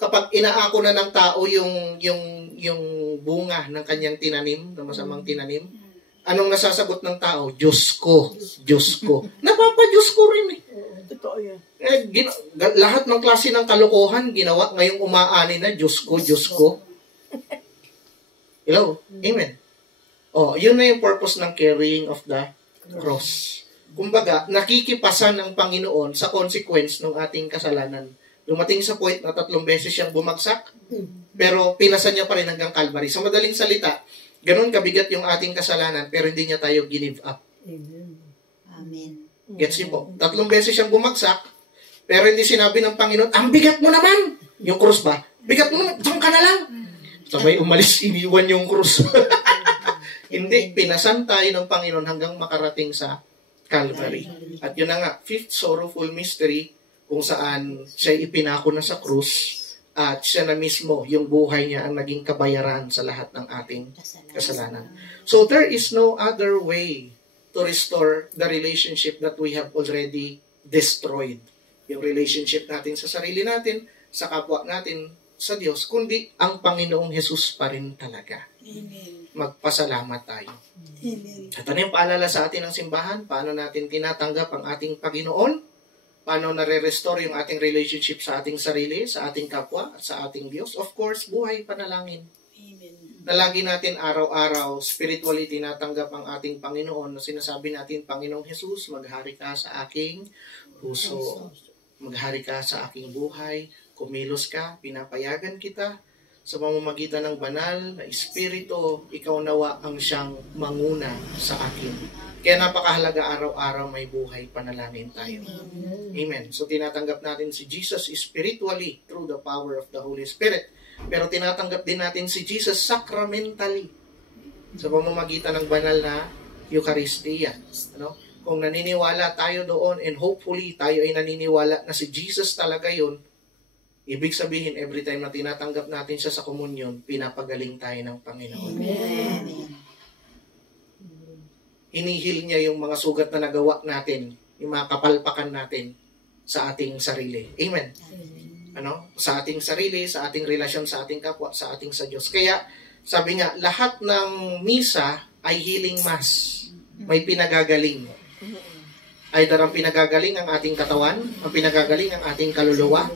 kapag inaako na ng tao yung bunga ng kanyang tinanim, ng masamang tinanim, anong nasasagot ng tao? Diyos ko. Diyos ko. Napapa-Diyos ko rin eh. Totoo yan. Lahat ng klase ng kalokohan ginawa, ngayong umaani na, Diyos ko, Diyos ko. Hello? Amen. Yun na yung purpose ng carrying of the cross. Kumbaga, nakikipasan ng Panginoon sa consequence ng ating kasalanan. Dumating sa point na 3 beses siyang bumagsak, pero pinasan niya pa rin hanggang Calvary. Sa madaling salita, ganun kabigat yung ating kasalanan, pero hindi niya tayo give up. Amen. Gets niyo po? 3 beses siyang bumagsak, pero hindi sinabi ng Panginoon, ang bigat mo naman! Yung cross ba? Bigat mo naman, diyan ka na lang! Sabay umalis, iniwan yung cross. Hindi, pinasan tayo ng Panginoon hanggang makarating sa Calvary. At yun na nga, 5th sorrowful mystery, kung saan siya ipinako na sa krus, at siya na mismo, yung buhay niya ang naging kabayaran sa lahat ng ating kasalanan. So there is no other way to restore the relationship that we have already destroyed. Yung relationship natin sa sarili natin, sa kapwa natin, sa Diyos, kundi ang Panginoong Jesus pa rin talaga. Amen. Magpasalamat tayo. Amen. At ano yung paalala sa atin ng simbahan? Paano natin tinatanggap ang ating Panginoon? Paano nare-restore yung ating relationship sa ating sarili, sa ating kapwa, at sa ating Diyos? Of course, buhay panalangin. Amen. Na lagi natin araw-araw, spiritually tinatanggap ang ating Panginoon na sinasabi natin, Panginoong Jesus, maghari ka sa aking puso. Maghari ka sa aking buhay. Kumilos ka, pinapayagan kita. Sa pamamagitan ng banal na Espiritu, ikaw nawa ang siyang manguna sa akin. Kaya napakahalaga araw-araw may buhay panalangin tayo. Amen. So tinatanggap natin si Jesus spiritually through the power of the Holy Spirit. Pero tinatanggap din natin si Jesus sacramentally sa pamamagitan ng banal na Eucharistia. Kung naniniwala tayo doon and hopefully tayo ay naniniwala na si Jesus talaga yun, ibig sabihin, every time na tinatanggap natin siya sa komunyon, pinapagaling tayo ng Panginoon. Amen. Hinihil niya yung mga sugat na nagawa natin, yung mga kapalpakan natin sa ating sarili. Amen. Sa ating sarili, sa ating relasyon sa ating kapwa, sa ating sa Diyos. Kaya, sabi nga, lahat ng misa ay healing mass. May pinagagaling. Either ang pinagagaling ang ating katawan, ang pinagagaling ang ating kaluluwa,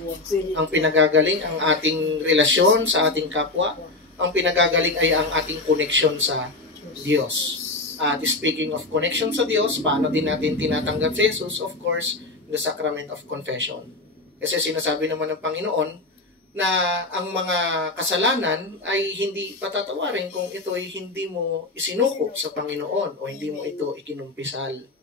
ang pinagagaling ang ating relasyon sa ating kapwa, ang pinagagaling ay ang ating connection sa Diyos. At speaking of connection sa Diyos, paano din natin tinatanggap si Jesus? Of course, the sacrament of confession. Kasi sinasabi naman ng Panginoon na ang mga kasalanan ay hindi patatawarin kung ito ay hindi mo isinuko sa Panginoon o hindi mo ito ikinumpisal.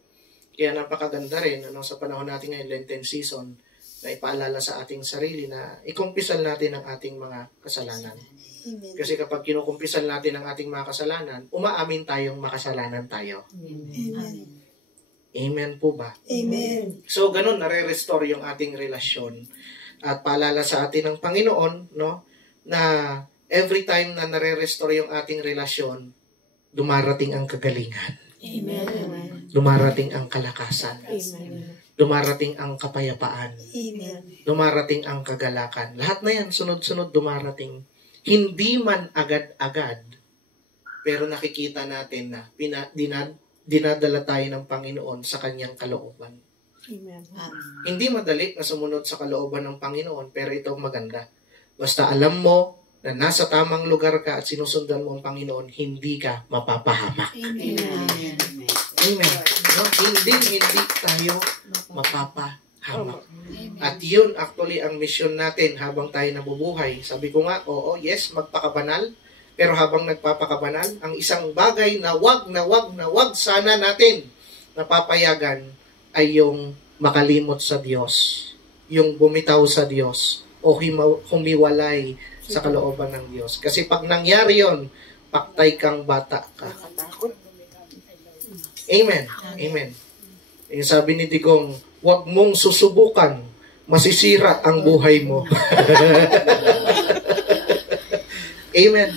Kaya napakaganda rin sa panahon natin ngayon, Lenten season, na ipaalala sa ating sarili na ikumpisal natin ang ating mga kasalanan. Amen. Kasi kapag kinukumpisal natin ang ating mga kasalanan, umaamin tayong makasalanan tayo. Amen. Amen po ba? Amen. So, ganun, nare-restore yung ating relasyon. At paalala sa atin ng Panginoon, na every time na nare-restore yung ating relasyon, dumarating ang kagalingan. Amen. Dumarating ang kalakasan. Amen. Dumarating ang kapayapaan. Amen. Dumarating ang kagalakan. Lahat na yan, sunod-sunod dumarating. Hindi man agad-agad, pero nakikita natin na dinadala tayo ng Panginoon sa kanyang kalooban. Amen. Hindi madali na sumunod sa kalooban ng Panginoon, pero ito maganda. Basta alam mo na nasa tamang lugar ka at sinusundan mo ang Panginoon, hindi ka mapapahamak. Amen. Amen. No? Hindi tayo mapapahamak. At yun actually ang mission natin habang tayo nabubuhay. Sabi ko nga, oo, yes, magpakabanal. Pero habang nagpapakabanal, ang isang bagay na wag sana natin napapayagan ay yung makalimot sa Diyos. Yung bumitaw sa Diyos o humiwalay sa kalooban ng Diyos. Kasi pag nangyari yun, paktay kang bata ka. Amen. Amen. Yung sabi ni Digong, wag mong susubukan, masisira ang buhay mo. Amen.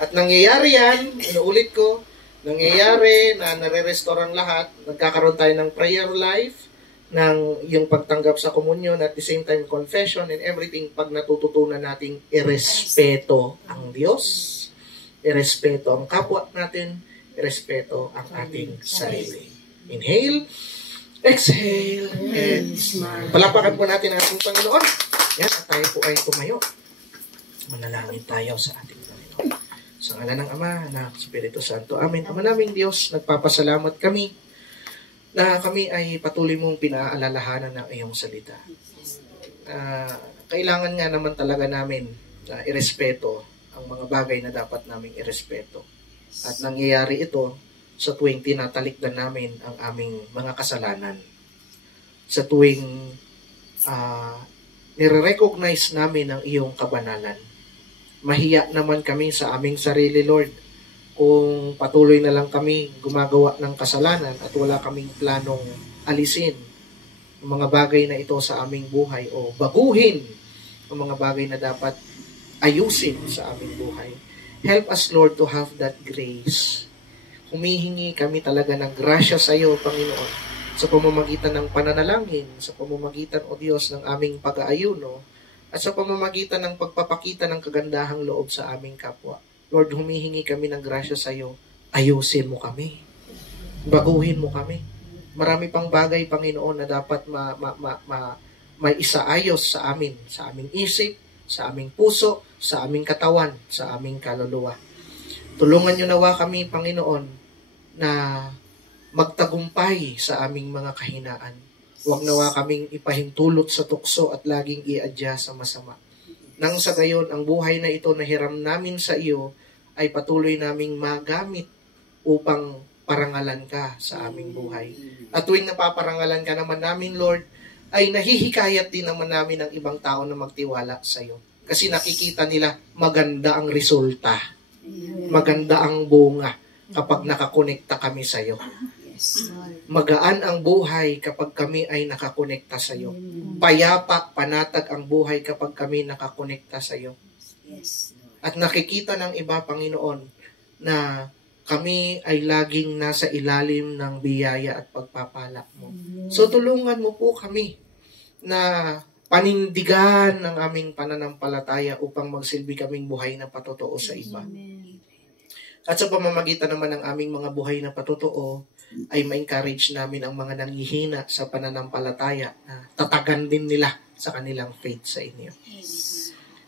At nangyayari yan, inuulit ko, nangyayari na nare-restore ang lahat, nagkakaroon tayo ng prayer life, ng yung pagtanggap sa komunyon, at the same time confession and everything, pag natututunan nating irespeto ang Diyos, irespeto ang kapwa natin, irespeto ang ating sarili. Inhale, exhale, and smile. Palapakan po natin ang ating Panginoon. Yan, at tayo po ay tumayo. Manalangin tayo sa ating Panginoon. Sa ngalan ng Ama, Anak, Espiritu Santo. Amen. Ama naming Diyos, nagpapasalamat kami na kami ay patuloy mong pinaalalahanan ng iyong salita. Kailangan nga naman talaga namin na irespeto ang mga bagay na dapat naming irespeto. At nangyayari ito sa tuwing tinatalikdan namin ang aming mga kasalanan. Sa tuwing nire-recognize namin ang iyong kabanalan. Mahiya naman kami sa aming sarili, Lord, kung patuloy na lang kami gumagawa ng kasalanan at wala kaming planong alisin ang mga bagay na ito sa aming buhay o baguhin ang mga bagay na dapat ayusin sa aming buhay. Help us, Lord, to have that grace. Humihingi kami talaga ng grasya sa iyo, Panginoon, sa pamamagitan ng pananalangin, sa pamamagitan, O Diyos, ng aming pag-aayuno, at sa pamamagitan ng pagpapakita ng kagandahang loob sa aming kapwa. Lord, humihingi kami ng grasya sa iyo. Ayusin mo kami. Baguhin mo kami. Marami pang bagay, Panginoon, na dapat may isaayos sa amin, sa aming isip, sa aming puso, sa aming katawan, sa aming kaluluwa. Tulungan niyo nawa kami, Panginoon, na magtagumpay sa aming mga kahinaan. Huwag nawa kaming ipahintulot sa tukso at laging iadya sa masama. Nang sa gayon, ang buhay na ito na hiram namin sa iyo ay patuloy naming magamit upang parangalan ka sa aming buhay. At tuwing napaparangalan ka naman namin, Lord, ay nahihikayat din naman namin ng ibang tao na magtiwala sa iyo. Kasi nakikita nila maganda ang resulta. Maganda ang bunga kapag nakakonekta kami sa iyo. Magaan ang buhay kapag kami ay nakakonekta sa iyo. Payapa, panatag ang buhay kapag kami nakakonekta sa iyo. At nakikita ng iba, Panginoon, na kami ay laging nasa ilalim ng biyaya at pagpapala mo. So tulungan mo po kami na panindigan ng aming pananampalataya upang magsilbi kaming buhay na patotoo sa iba. At sa pamamagitan naman ng aming mga buhay na patotoo, ay ma-encourage namin ang mga nanghihina sa pananampalataya na tatagan din nila sa kanilang faith sa inyo.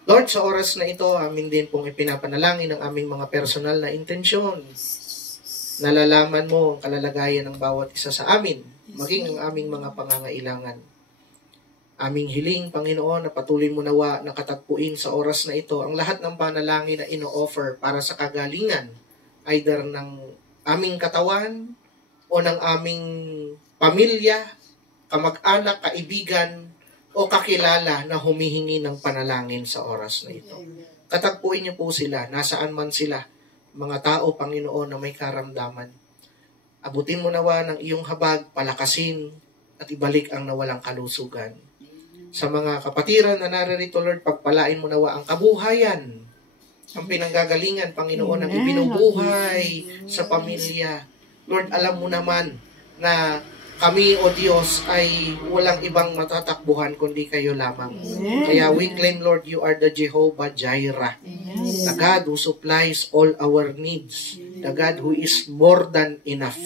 Lord, sa oras na ito, amin din pong ipinapanalangin ang aming mga personal na intensyon. Nalalaman mo ang kalalagayan ng bawat isa sa amin, maging ang aming mga pangangailangan. Aming hiling, Panginoon, na patuloy mo nawa na katagpuin sa oras na ito ang lahat ng panalangin na ino-offer para sa kagalingan, either ng aming katawan, o ng aming pamilya, kamag-anak, kaibigan, o kakilala na humihingi ng panalangin sa oras na ito. Katagpuin niyo po sila, nasaan man sila, mga tao, Panginoon, na may karamdaman. Abutin mo nawa ng iyong habag, palakasin, at ibalik ang nawalang kalusugan. Sa mga kapatiran na naririto, Lord, pagpalain mo nawa ang kabuhayan, ang pinanggagalingan, Panginoon, ang ibinubuhay sa pamilya. Lord, alam mo naman na kami, O Diyos, ay walang ibang matatakbuhan kundi kayo lamang. Kaya we claim, Lord, you are the Jehovah Jireh, the God who supplies all our needs, the God who is more than enough.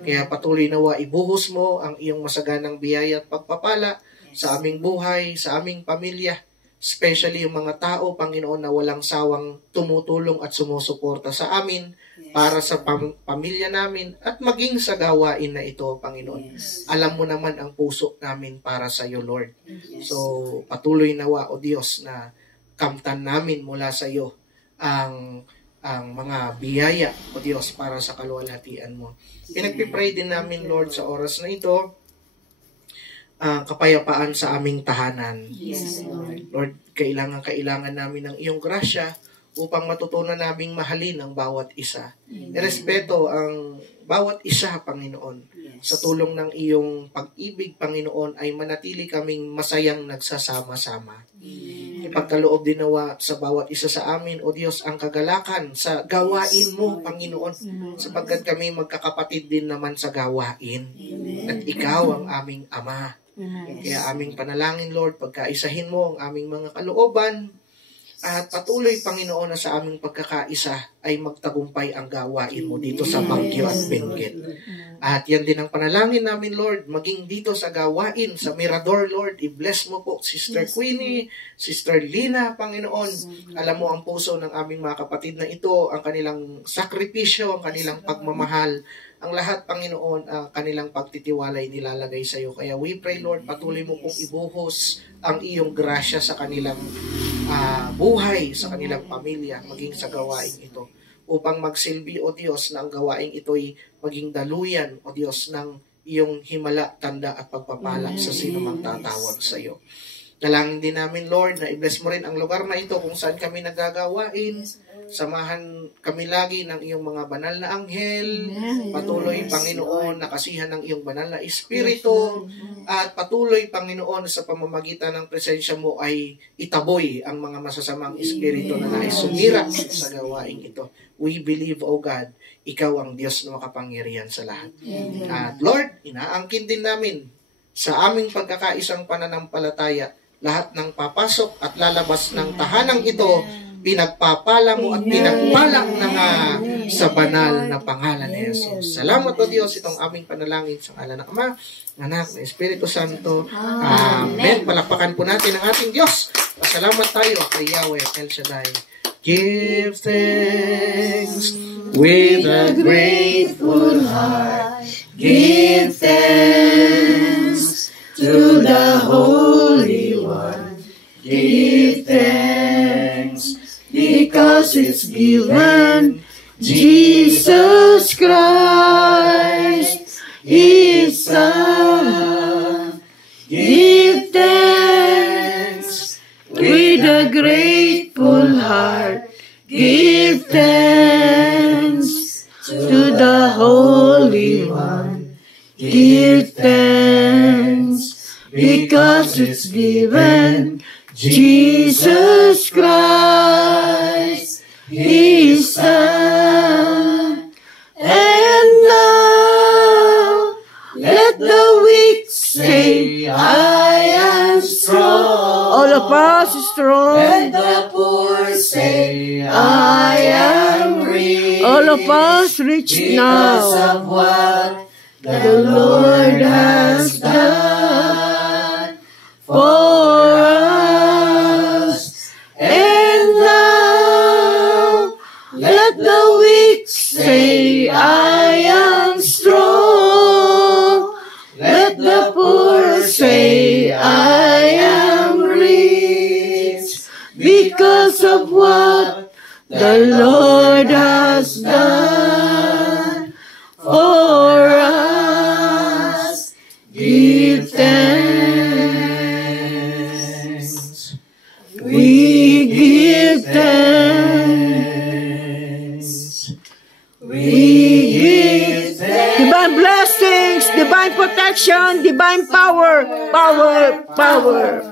Kaya patuloy nawa, ibuhos mo ang iyong masaganang biyaya at pagpapala sa aming buhay, sa aming pamilya, especially yung mga tao, Panginoon, na walang sawang tumutulong at sumusuporta sa amin para sa pamilya namin at maging sa gawain na ito, Panginoon. Alam mo naman ang puso namin para sa iyo, Lord. So, patuloy nawa, O Diyos, na kamtan namin mula sa iyo ang mga biyaya, O Diyos, para sa kaluwalhatian mo. Pinagpipray din namin, Lord, sa oras na ito, kapayapaan sa aming tahanan. Lord, kailangan namin ng iyong grasya upang matutunan naming mahalin ang bawat isa. Irespeto ang bawat isa, Panginoon. Sa tulong ng iyong pag-ibig, Panginoon, ay manatili kaming masayang nagsasama-sama. Ipagkaloob din nawa sa bawat isa sa amin, O Diyos, ang kagalakan sa gawain mo, Panginoon, sapagkat kami magkakapatid din naman sa gawain. At ikaw ang aming Ama. Kaya aming panalangin, Lord, pagkaisahin mo ang aming mga kalooban at patuloy, Panginoon, na sa aming pagkakaisa ay magtagumpay ang gawain mo dito sa Baguio at Benguet. At yan din ang panalangin namin, Lord, maging dito sa gawain, sa Mirador, Lord. I-bless mo po Sister Queenie, Sister Lina, Panginoon. Alam mo ang puso ng aming mga kapatid na ito, ang kanilang sakripisyo, ang kanilang pagmamahal, ang lahat, Panginoon, kanilang pagtitiwalay nilalagay sa iyo. Kaya we pray, Lord, patuloy mo pong ibuhos ang iyong grasya sa kanilang buhay, sa kanilang pamilya, maging sa gawain ito. Upang magsilbi, O Diyos, na ang gawain ito'y maging daluyan, O Diyos, ng iyong himala, tanda at pagpapala sa sino mang tatawag sa iyo. Dalangin din namin, Lord, na i-bless mo rin ang lugar na ito kung saan kami nagagawain. Samahan kami lagi ng iyong mga banal na anghel. Patuloy, Panginoon, nakasihan ng iyong banal na espiritu. At patuloy, Panginoon, sa pamamagitan ng presensya mo ay itaboy ang mga masasamang espiritu na nais sumira sa gawain ito. We believe, O God, ikaw ang Diyos na makapangyarihan sa lahat. At Lord, inaangkin din namin sa aming pagkakaisang pananampalataya lahat ng papasok at lalabas ng tahanang ito, pinagpapala mo at pinagpalak na nga sa banal na pangalan ni Jesus. Salamat, O Diyos, itong aming panalangin sa ngalan ng Ama, Anak, na Espiritu Santo. Amen. Palakpakan po natin ang ating Diyos. Pasalamat tayo kay Yahweh El Shaddai. Give thanks with a grateful heart. Give thanks to the Holy One. Give thanks because it's given Jesus Christ, His Son. Give thanks with a grateful heart. Give thanks to the Holy One. Give thanks because it's given Jesus Christ, His Son. And now let the weak say, I am strong. All of us strong. And the poor say, I am rich. All of us rich now. Because of what the Lord has done for us. And now let the weak say, I am strong. Let the poor say, I am rich. Because of what the Lord has done for us. Give thanks. We give thanks. We give thanks. Divine blessings, divine protection, divine power, power, power.